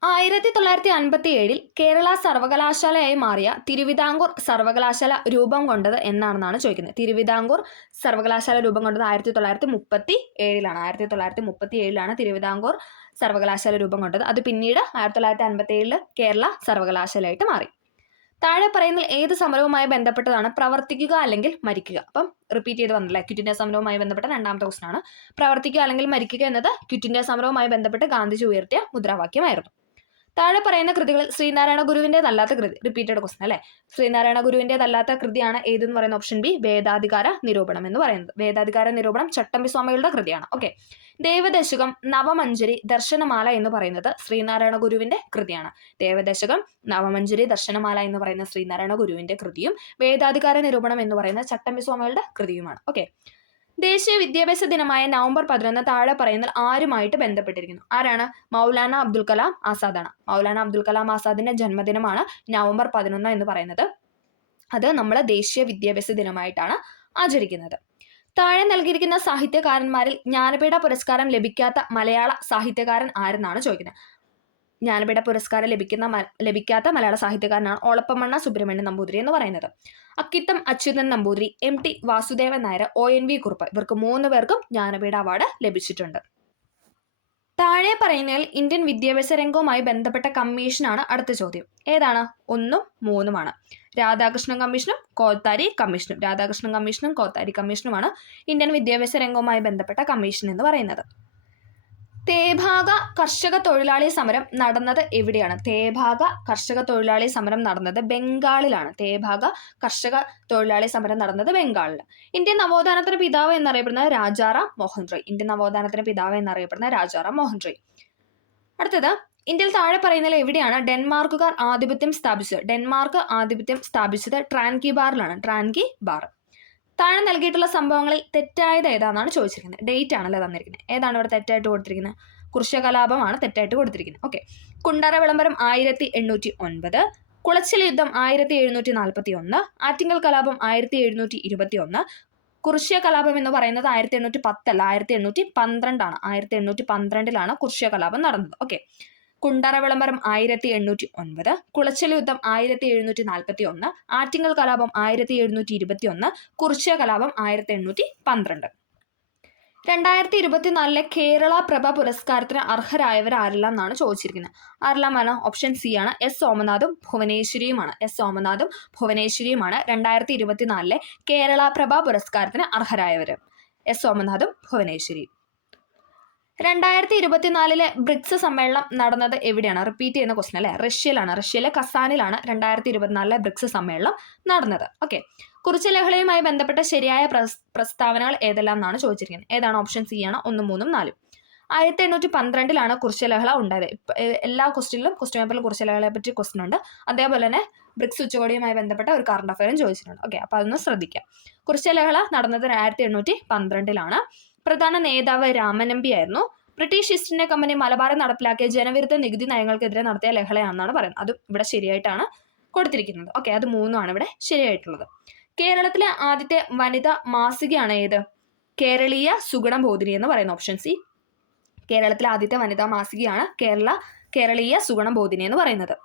1957 കേരള സർവകലാശാലയായി മാറിയ തിരുവിതാംകൂർ സർവകലാശാല രൂപം കൊണ്ടത് എന്നാണെന്നാണ് ചോദിക്കുന്നത്. തിരുവിതാംകൂർ സർവകലാശാല രൂപം കൊണ്ടത് 1937 1937 തിരുവിതാംകൂർ സർവകലാശാല രൂപം കൊണ്ടത്. അത് പിന്നീട് 1957 കേരള സർവകലാശാലയായിട്ട് മാറി. താഴെ പറയുന്ന ഏത് സമരവുമായി ബന്ധപ്പെട്ടതാണ് പ്രവർത്തിക്കുക അല്ലെങ്കിൽ മരിക്കുക? അപ്പം റിപ്പീറ്റ് ചെയ്ത് വന്നില്ല. ക്വിറ്റ് ഇന്ത്യ സമരവുമായി ബന്ധപ്പെട്ട 2ാമത്തെ ക്വസ്റ്റൻ ആണ്. പ്രവർത്തിക്കുക അല്ലെങ്കിൽ മരിക്കുക എന്നത് ക്വിറ്റ് ഇന്ത്യ സമരവുമായി ബന്ധപ്പെട്ട് ഗാന്ധിജി ഉയർത്തിയ മുദ്രാവാക്യമായിരുന്നു. താഴെ പറയുന്ന കൃതികളിൽ ശ്രീനാരായണ ഗുരുവിൻ്റെതല്ലാത്ത കൃതി, റിപ്പീറ്റഡ് ക്വസ്റ്റൻ അല്ലേ? ശ്രീനാരായണ ഗുരുവിൻ്റെതല്ലാത്ത കൃതിയാണ് ഏതെന്ന് പറയുന്ന ഓപ്ഷൻ ബി, വേദാധികാര നിരൂപണം എന്ന് പറയുന്നത്. വേദാധികാര നിരൂപണം ചട്ടമ്പി സ്വാമികളുടെ കൃതിയാണ്. ഓക്കെ. ദേവദശകം, നവമഞ്ജരി, ദർശനമാല എന്ന് പറയുന്നത് ശ്രീനാരായണ ഗുരുവിന്റെ കൃതിയാണ്. ദേവദശകം, നവമഞ്ജരി, ദർശനമാല എന്ന് പറയുന്ന ശ്രീനാരായണ ഗുരുവിന്റെ കൃതിയും വേദാധികാര നിരൂപണം എന്ന് പറയുന്ന ചട്ടമ്പി സ്വാമികളുടെ കൃതിയുമാണ്. ഓക്കെ. ദേശീയ വിദ്യാഭ്യാസ ദിനമായ നവംബർ 11 താഴെ പറയുന്ന ആരുമായിട്ട് ബന്ധപ്പെട്ടിരിക്കുന്നു? ആരാണ്? മൗലാന അബ്ദുൽ കലാം ആസാദാണ്. മൗലാന അബ്ദുൽ കലാം ആസാദിന്റെ ജന്മദിനമാണ് നവംബർ 11 എന്ന് പറയുന്നത്. അത് നമ്മൾ ദേശീയ വിദ്യാഭ്യാസ ദിനമായിട്ടാണ് ആചരിക്കുന്നത്. താഴെ നൽകിയിരിക്കുന്ന സാഹിത്യകാരന്മാരിൽ ജ്ഞാനപീഠ പുരസ്കാരം ലഭിക്കാത്ത മലയാള സാഹിത്യകാരൻ ആരെന്നാണ് ചോദിക്കുന്നത്. ജ്ഞാനപീഠ പുരസ്കാരം ലഭിക്കാത്ത മലയാള സാഹിത്യകാരനാണ് ഓളപ്പമണ്ണ സുബ്രഹ്മണ്യൻ നമ്പൂതിരി എന്ന് പറയുന്നത്. അക്കിത്തം അച്യുതൻ നമ്പൂതിരി, MT വാസുദേവൻ നായർ, ONV കുറുപ്പ്, ഇവർക്ക് 3 പേർക്കും ജ്ഞാനപീഠ അവാർഡ് ലഭിച്ചിട്ടുണ്ട്. താഴെ പറയുന്നതിൽ ഇന്ത്യൻ വിദ്യാഭ്യാസ രംഗവുമായി ബന്ധപ്പെട്ട കമ്മീഷനാണ് അടുത്ത ചോദ്യം. ഏതാണ്? 1ഉം 3ഉമാണ്. രാധാകൃഷ്ണൻ കമ്മീഷനും കോത്താരി കമ്മീഷനും. രാധാകൃഷ്ണൻ കമ്മീഷനും കോത്താരി കമ്മീഷനുമാണ് ഇന്ത്യൻ വിദ്യാഭ്യാസ രംഗവുമായി ബന്ധപ്പെട്ട കമ്മീഷൻ എന്ന് പറയുന്നത്. തേഭാഗ കർഷക തൊഴിലാളി സമരം നടന്നത് എവിടെയാണ്? തേഭാഗ കർഷക തൊഴിലാളി സമരം നടന്നത് ബംഗാളിലാണ്. തേഭാഗ കർഷക തൊഴിലാളി സമരം നടന്നത് ബംഗാളിൽ. ഇന്ത്യൻ നവോത്ഥാനത്തിന് പിതാവ് എന്നറിയപ്പെടുന്നത് രാജാറാം മോഹൻ റോയ്. ഇന്ത്യൻ നവോത്ഥാനത്തിന് പിതാവ് എന്നറിയപ്പെടുന്ന രാജാറാം മോഹൻ റോയ്. അടുത്തത്, ഇന്ത്യയിൽ താഴെ പറയുന്നതിൽ എവിടെയാണ് ഡെൻമാർക്കുകാർ ആധിപത്യം സ്ഥാപിച്ചത്? ഡെൻമാർക്ക് ആധിപത്യം സ്ഥാപിച്ചത് ട്രാൻകിബാറിലാണ്. ട്രാൻകിബാർ. താഴെ നൽകിയിട്ടുള്ള സംഭവങ്ങളിൽ തെറ്റായത് ഏതാണെന്നാണ് ചോദിച്ചിരിക്കുന്നത്. ഡേറ്റ് ആണല്ലോ തന്നിരിക്കുന്നത്. ഏതാണ് ഇവിടെ തെറ്റായിട്ട് കൊടുത്തിരിക്കുന്നത്? കുർഷ്യ കലാപമാണ് തെറ്റായിട്ട് കൊടുത്തിരിക്കുന്നത്. ഓക്കെ. കുണ്ടറ വിളംബരം 1809, കുളച്ചിൽ യുദ്ധം 1741, ആറ്റിങ്ങൽ കലാപം 1721, കുർഷ്യ കലാപം എന്ന് പറയുന്നത് 1810 അല്ല, 1812 ആണ്. 1812 കുർഷ്യ കലാപം നടന്നത്. ഓക്കെ. കുണ്ടറ വിളംബരം 1809, കുളച്ചൽ യുദ്ധം 1741, ആറ്റിങ്ങൽ കലാപം 1721, കുറിച്യ കലാപം 1812. 2024 കേരള പ്രഭ പുരസ്കാരത്തിന് അർഹരായവർ ആരെല്ലാം എന്നാണ് ചോദിച്ചിരിക്കുന്നത്. ആരെല്ലാമാണ്? ഓപ്ഷൻ സി ആണ്, എസ് സോമനാഥും ഭുവനേശ്വരിയുമാണ്. എസ് സോമനാഥും ഭുവനേശ്വരിയുമാണ് 2024 കേരള പ്രഭ പുരസ്കാരത്തിന് അർഹരായവർ. എസ് സോമനാഥും ഭുവനേശ്വരിയും. 2024 ബ്രിക്സ് സമ്മേളനം നടന്നത് എവിടെയാണ്? റിപ്പീറ്റ് ചെയ്യുന്ന ക്വസ്റ്റൻ അല്ലേ? റഷ്യയിലാണ്. റഷ്യയിലെ കസാനിലാണ് 2024 ബ്രിക്സ് സമ്മേളനം നടന്നത്. ഓക്കെ. കുറിച്യ ലഹളയുമായി ബന്ധപ്പെട്ട ശരിയായ പ്രസ്താവനകൾ ഏതെല്ലാം എന്നാണ് ചോദിച്ചിരിക്കുന്നത്. ഏതാണ്? ഓപ്ഷൻ സി ആണ്, 1, 3, 4. 1812 കുറിച്യ ലഹള ഉണ്ടായത്. എല്ലാ ക്വസ്റ്റ്യനിലും ക്വസ്റ്റ്യൻ പേപ്പറിൽ കുറിച്യ ലഹളയെ പറ്റി ക്വസ്റ്റൻ ഉണ്ട്. അതേപോലെ തന്നെ ബ്രിക്സ് ഉച്ചകോടിയുമായി ബന്ധപ്പെട്ട ഒരു കറണ്ട് അഫയറും ചോദിച്ചിട്ടുണ്ട്. ഓക്കെ, അപ്പോൾ അതൊന്ന് ശ്രദ്ധിക്കാം. കുറിച്യ ലഹള നടന്നത് 1812. പ്രധാന നേതാവ് രാമനമ്പി ആയിരുന്നു. ബ്രിട്ടീഷ് ഈസ്റ്റ് ഇന്ത്യ കമ്പനി മലബാറിൽ നടപ്പിലാക്കിയ ജനവിരുദ്ധ നികുതി നയങ്ങൾക്കെതിരെ നടത്തിയ ലഹളയാണെന്നാണ് പറയുന്നത്. അതും ഇവിടെ ശരിയായിട്ടാണ് കൊടുത്തിരിക്കുന്നത്. ഓക്കെ, അത് 3 ഇവിടെ ശരിയായിട്ടുള്ളത്. കേരളത്തിലെ ആദ്യത്തെ വനിതാ മാസികയാണ് ഏത്? കേരളീയ സുഗുണബോധിനി എന്ന് പറയുന്ന ഓപ്ഷൻ സി. കേരളത്തിലെ ആദ്യത്തെ വനിതാ മാസികയാണ് കേരളീയ സുഗുണബോധിനി എന്ന് പറയുന്നത്.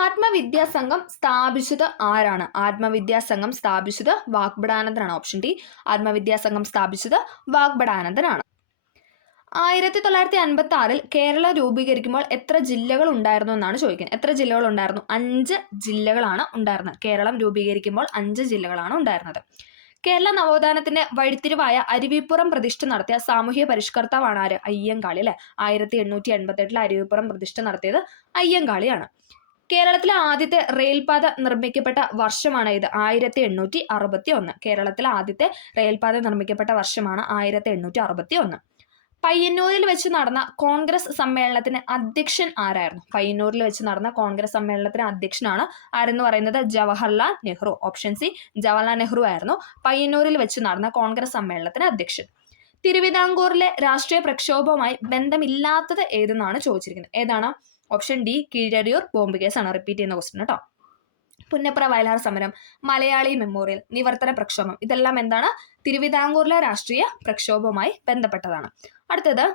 ആത്മവിദ്യാസംഘം സ്ഥാപിച്ചത് ആരാണ്? ആത്മവിദ്യാസംഘം സ്ഥാപിച്ചത് വാഗ്ബടാനന്ദനാണ്. Option D. ആത്മവിദ്യാസംഘം സ്ഥാപിച്ചത് വാഗ്ബടാനന്ദനാണ്. 1956 കേരളം രൂപീകരിക്കുമ്പോൾ എത്ര ജില്ലകൾ ഉണ്ടായിരുന്നു എന്നാണ് ചോദിക്കുന്നത്. എത്ര ജില്ലകൾ ഉണ്ടായിരുന്നു? 5 ജില്ലകളാണ് ഉണ്ടായിരുന്നത്. കേരളം രൂപീകരിക്കുമ്പോൾ 5 ജില്ലകളാണ് ഉണ്ടായിരുന്നത്. കേരള നവോത്ഥാനത്തിന്റെ വഴിത്തിരിവായ അരുവിപ്പുറം പ്രതിഷ്ഠ നടത്തിയ സാമൂഹ്യ പരിഷ്കർത്താവാണ് ആര്? അയ്യങ്കാളി അല്ലെ. 1888 അരുവിപ്പുറം പ്രതിഷ്ഠ നടത്തിയത് അയ്യങ്കാളിയാണ്. കേരളത്തിലെ ആദ്യത്തെ റെയിൽപാത നിർമ്മിക്കപ്പെട്ട വർഷമാണ് ഇത്? 1861. കേരളത്തിലെ ആദ്യത്തെ റെയിൽപാത നിർമ്മിക്കപ്പെട്ട വർഷമാണ് 1861. പയ്യന്നൂരിൽ വെച്ച് നടന്ന കോൺഗ്രസ് സമ്മേളനത്തിന് അധ്യക്ഷൻ ആരായിരുന്നു? പയ്യന്നൂരിൽ വെച്ച് നടന്ന കോൺഗ്രസ് സമ്മേളനത്തിന് അധ്യക്ഷനാണ് ആരെന്ന് പറയുന്നത്? ജവഹർലാൽ നെഹ്റു. Option C. ജവഹർലാൽ നെഹ്റു ആയിരുന്നു പയ്യന്നൂരിൽ വെച്ച് നടന്ന കോൺഗ്രസ് സമ്മേളനത്തിന് അധ്യക്ഷൻ. തിരുവിതാംകൂറിലെ രാഷ്ട്രീയ പ്രക്ഷോഭവുമായി ബന്ധമില്ലാത്തത് ഏതെന്നാണ് ചോദിച്ചിരിക്കുന്നത്. ഏതാണ്? Option D. കീഴരിയൂർ ബോംബ് കേസാണ്. റിപ്പീറ്റ് ചെയ്യുന്ന ക്വസ്റ്റൻ കേട്ടോ. പുന്നപ്ര വയലാർ സമരം, മലയാളി മെമ്മോറിയൽ, നിവർത്തന പ്രക്ഷോഭം, ഇതെല്ലാം എന്താണ്? തിരുവിതാംകൂറിലെ രാഷ്ട്രീയ പ്രക്ഷോഭവുമായി ബന്ധപ്പെട്ടതാണ്. അടുത്തത്,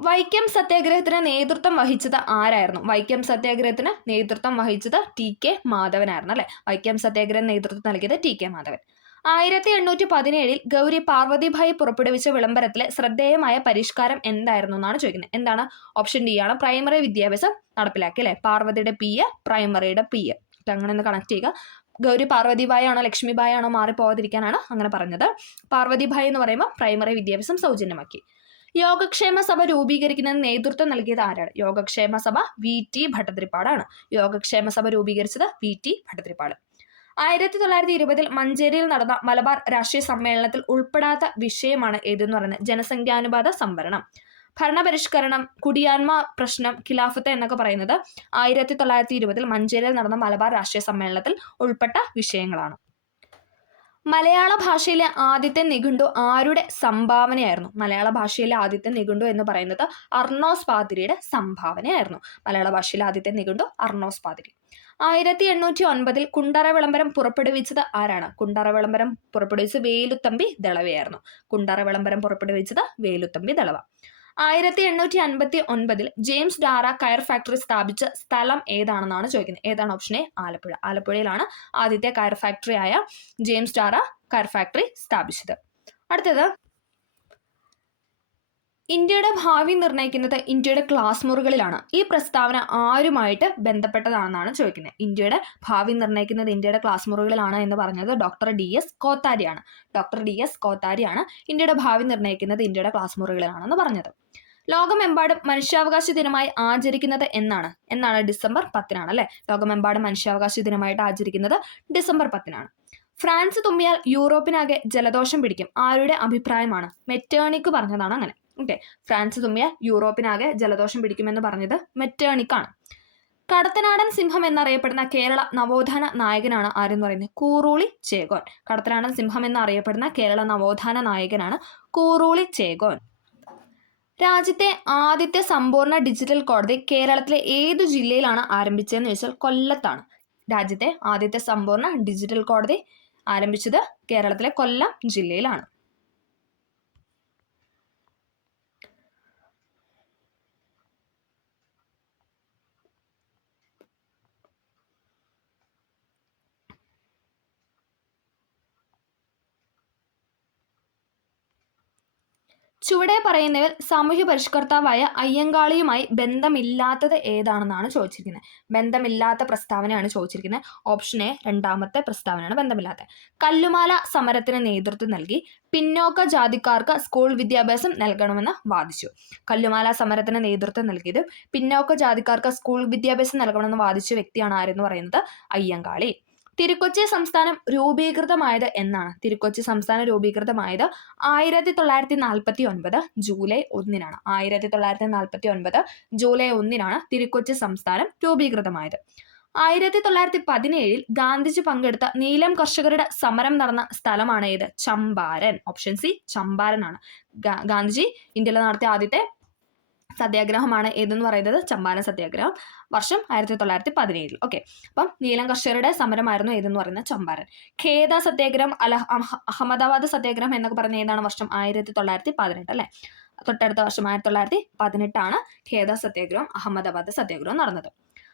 വൈക്കം സത്യാഗ്രഹത്തിന് നേതൃത്വം വഹിച്ചത് ആരായിരുന്നു? വൈക്കം സത്യാഗ്രഹത്തിന് നേതൃത്വം വഹിച്ചത് TK മാധവനായിരുന്നു അല്ലെ. വൈക്കം സത്യാഗ്രഹം നേതൃത്വം നൽകിയത് TK മാധവൻ. 1817 ഗൗരി പാർവതിഭായി പുറപ്പെടുവിച്ച വിളംബരത്തിലെ ശ്രദ്ധേയമായ പരിഷ്കാരം എന്നാണ് ചോദിക്കുന്നത്. എന്താണ്? ഓപ്ഷൻ ഡി ആണ്, പ്രൈമറി വിദ്യാഭ്യാസം നടപ്പിലാക്കി അല്ലെ. പാർവതിയുടെ P, പ്രൈമറിയുടെ P. അങ്ങനെ ഒന്ന് കണക്ട് ചെയ്യുക. ഗൗരി പാർവതിഭായി ആണോ ലക്ഷ്മിഭായി ആണോ മാറിപ്പോകാതിരിക്കാനാണ് അങ്ങനെ പറഞ്ഞത്. പാർവതിഭായി എന്ന് പറയുമ്പോൾ പ്രൈമറി വിദ്യാഭ്യാസം സൗജന്യമാക്കി. യോഗക്ഷേമ സഭ രൂപീകരിക്കുന്നതിന് നേതൃത്വം നൽകിയത് ആരാണ്? യോഗക്ഷേമ സഭ VT ഭട്ടതിരിപ്പാടാണ്. യോഗക്ഷേമ സഭ രൂപീകരിച്ചത് VT ഭട്ടതിരിപ്പാട്. 1920 മഞ്ചേരിയിൽ നടന്ന മലബാർ രാഷ്ട്രീയ സമ്മേളനത്തിൽ ഉൾപ്പെടാത്ത വിഷയമാണ് ഏതെന്ന് പറയുന്നത്? ജനസംഖ്യാനുപാത സംവരണം, ഭരണപരിഷ്കരണം, കുടിയാന്മ പ്രശ്നം, ഖിലാഫത്ത് എന്നൊക്കെ പറയുന്നത് 1920 മഞ്ചേരിയിൽ നടന്ന മലബാർ രാഷ്ട്രീയ സമ്മേളനത്തിൽ ഉൾപ്പെട്ട വിഷയങ്ങളാണ്. മലയാള ഭാഷയിലെ ആദ്യത്തെ നിഘണ്ടു ആരുടെ സംഭാവനയായിരുന്നു? മലയാള ഭാഷയിലെ ആദ്യത്തെ നിഘണ്ടു എന്ന് പറയുന്നത് അർണോസ് പാതിരിയുടെ സംഭാവനയായിരുന്നു. മലയാള ഭാഷയിലെ ആദ്യത്തെ നിഘണ്ടു അർണോസ് പാതിരി. 1809 കുണ്ടറ വിളംബരം പുറപ്പെടുവിച്ചത് ആരാണ്? കുണ്ടറ വിളംബരം പുറപ്പെടുവിച്ചത് വേലുത്തമ്പി ദളവയായിരുന്നു. കുണ്ടറ വിളംബരം പുറപ്പെടുവിച്ചത് വേലുത്തമ്പി ദളവ. 1859 ജെയിംസ് ഡാറ കയർ ഫാക്ടറി സ്ഥാപിച്ച സ്ഥലം ഏതാണെന്നാണ് ചോദിക്കുന്നത്. ഏതാണ്? Option A. ആലപ്പുഴ. ആലപ്പുഴയിലാണ് ആദ്യത്തെ കയർ ഫാക്ടറി ആയ ജെയിംസ് ഡാറ കയർ ഫാക്ടറി സ്ഥാപിച്ചത്. അടുത്തത്, ഇന്ത്യയുടെ ഭാവി നിർണ്ണയിക്കുന്നത് ഇന്ത്യയുടെ ക്ലാസ് മുറികളിലാണ്. ഈ പ്രസ്താവന ആരുമായിട്ട് ബന്ധപ്പെട്ടതാണെന്നാണ് ചോദിക്കുന്നത്. ഇന്ത്യയുടെ ഭാവി നിർണ്ണയിക്കുന്നത് ഇന്ത്യയുടെ ക്ലാസ് മുറികളിലാണ് എന്ന് പറഞ്ഞത് ഡോക്ടർ DS കോത്താരിയാണ്. ഡോക്ടർ DS കോത്താരിയാണ് ഇന്ത്യയുടെ ഭാവി നിർണ്ണയിക്കുന്നത് ഇന്ത്യയുടെ ക്ലാസ് മുറികളിലാണെന്ന് പറഞ്ഞത്. ലോകമെമ്പാടും മനുഷ്യാവകാശ ദിനമായി ആചരിക്കുന്നത് എന്നാണ്? ഡിസംബർ 10 അല്ലെ. ലോകമെമ്പാടും മനുഷ്യാവകാശ ദിനമായിട്ട് ആചരിക്കുന്നത് ഡിസംബർ 10. ഫ്രാൻസ് തുമ്മിയാൽ യൂറോപ്പിനാകെ ജലദോഷം പിടിക്കും. ആരുടെ അഭിപ്രായമാണ്? മെറ്റേണിക്ക് പറഞ്ഞതാണ് അങ്ങനെ. ഓക്കെ, ഫ്രാൻസ് തുമ്മിയാൽ യൂറോപ്പിനാകെ ജലദോഷം പിടിക്കുമെന്ന് പറഞ്ഞത് മെറ്റേണിക്കാണ്. കടത്തനാടൻ സിംഹം എന്നറിയപ്പെടുന്ന കേരള നവോത്ഥാന നായകനാണ് ആരെന്ന് പറയുന്നത്? കൂറൂളി ചേകോൻ. കടത്തനാടൻ സിംഹം എന്നറിയപ്പെടുന്ന കേരള നവോത്ഥാന നായകനാണ് കൂറൂളി ചേകോൻ. രാജ്യത്തെ ആദ്യത്തെ സമ്പൂർണ്ണ ഡിജിറ്റൽ കോടതി കേരളത്തിലെ ഏതു ജില്ലയിലാണ് ആരംഭിച്ചതെന്ന് ചോദിച്ചാൽ കൊല്ലത്താണ്. രാജ്യത്തെ ആദ്യത്തെ സമ്പൂർണ്ണ ഡിജിറ്റൽ കോടതി ആരംഭിച്ചത് കേരളത്തിലെ കൊല്ലം ജില്ലയിലാണ്. ചുവടെ പറയുന്നവർ സാമൂഹ്യ പരിഷ്കർത്താവായ അയ്യങ്കാളിയുമായി ബന്ധമില്ലാത്തത് ഏതാണെന്നാണ് ചോദിച്ചിരിക്കുന്നത്. ബന്ധമില്ലാത്ത പ്രസ്താവനയാണ് ചോദിച്ചിരിക്കുന്നത്. ഓപ്ഷൻ എ രണ്ടാമത്തെ പ്രസ്താവനയാണ് ബന്ധമില്ലാത്ത. കല്ലുമാല സമരത്തിന് നേതൃത്വം നൽകി പിന്നോക്ക ജാതിക്കാർക്ക് സ്കൂൾ വിദ്യാഭ്യാസം നൽകണമെന്ന് വാദിച്ചു. കല്ലുമാല സമരത്തിന് നേതൃത്വം നൽകിയത് പിന്നോക്ക ജാതിക്കാർക്ക് സ്കൂൾ വിദ്യാഭ്യാസം നൽകണമെന്ന് വാദിച്ച വ്യക്തിയാണ് ആരെന്ന് പറയുന്നത് അയ്യങ്കാളി. തിരുക്കൊച്ചി സംസ്ഥാനം രൂപീകൃതമായത് എന്നാണ്? തിരുക്കൊച്ചി സംസ്ഥാനം രൂപീകൃതമായത് 1949 ജൂലൈ 1-നാണ്. 1949 ജൂലൈ 1-നാണ് തിരുക്കൊച്ചി സംസ്ഥാനം രൂപീകൃതമായത്. 1917 ഗാന്ധിജി പങ്കെടുത്ത നീലം കർഷകരുടെ സമരം നടന്ന സ്ഥലമാണ് ഏത്? ചമ്പാരൻ. ഓപ്ഷൻ സി ചമ്പാരൻ ആണ്. ഗാന്ധിജി ഇന്ത്യയിൽ നടത്തിയ ആദ്യത്തെ സത്യാഗ്രഹമാണ് ഏതെന്ന് പറയുന്നത് ചമ്പാരൻ സത്യാഗ്രഹം. വർഷം 1917. ഓക്കെ, അപ്പം നീലം കർഷകരുടെ സമരമായിരുന്നു ഏതെന്ന് പറയുന്നത് ചമ്പാരൻ. ഖേദ സത്യാഗ്രഹം അഹമ്മദാബാദ് സത്യാഗ്രഹം എന്നൊക്കെ പറഞ്ഞ ഏതാണ് വർഷം? 1918 അല്ലെ. തൊട്ടടുത്ത വർഷം 1918 ഖേദ സത്യാഗ്രഹം അഹമ്മദാബാദ് സത്യാഗ്രഹം നടന്നത്.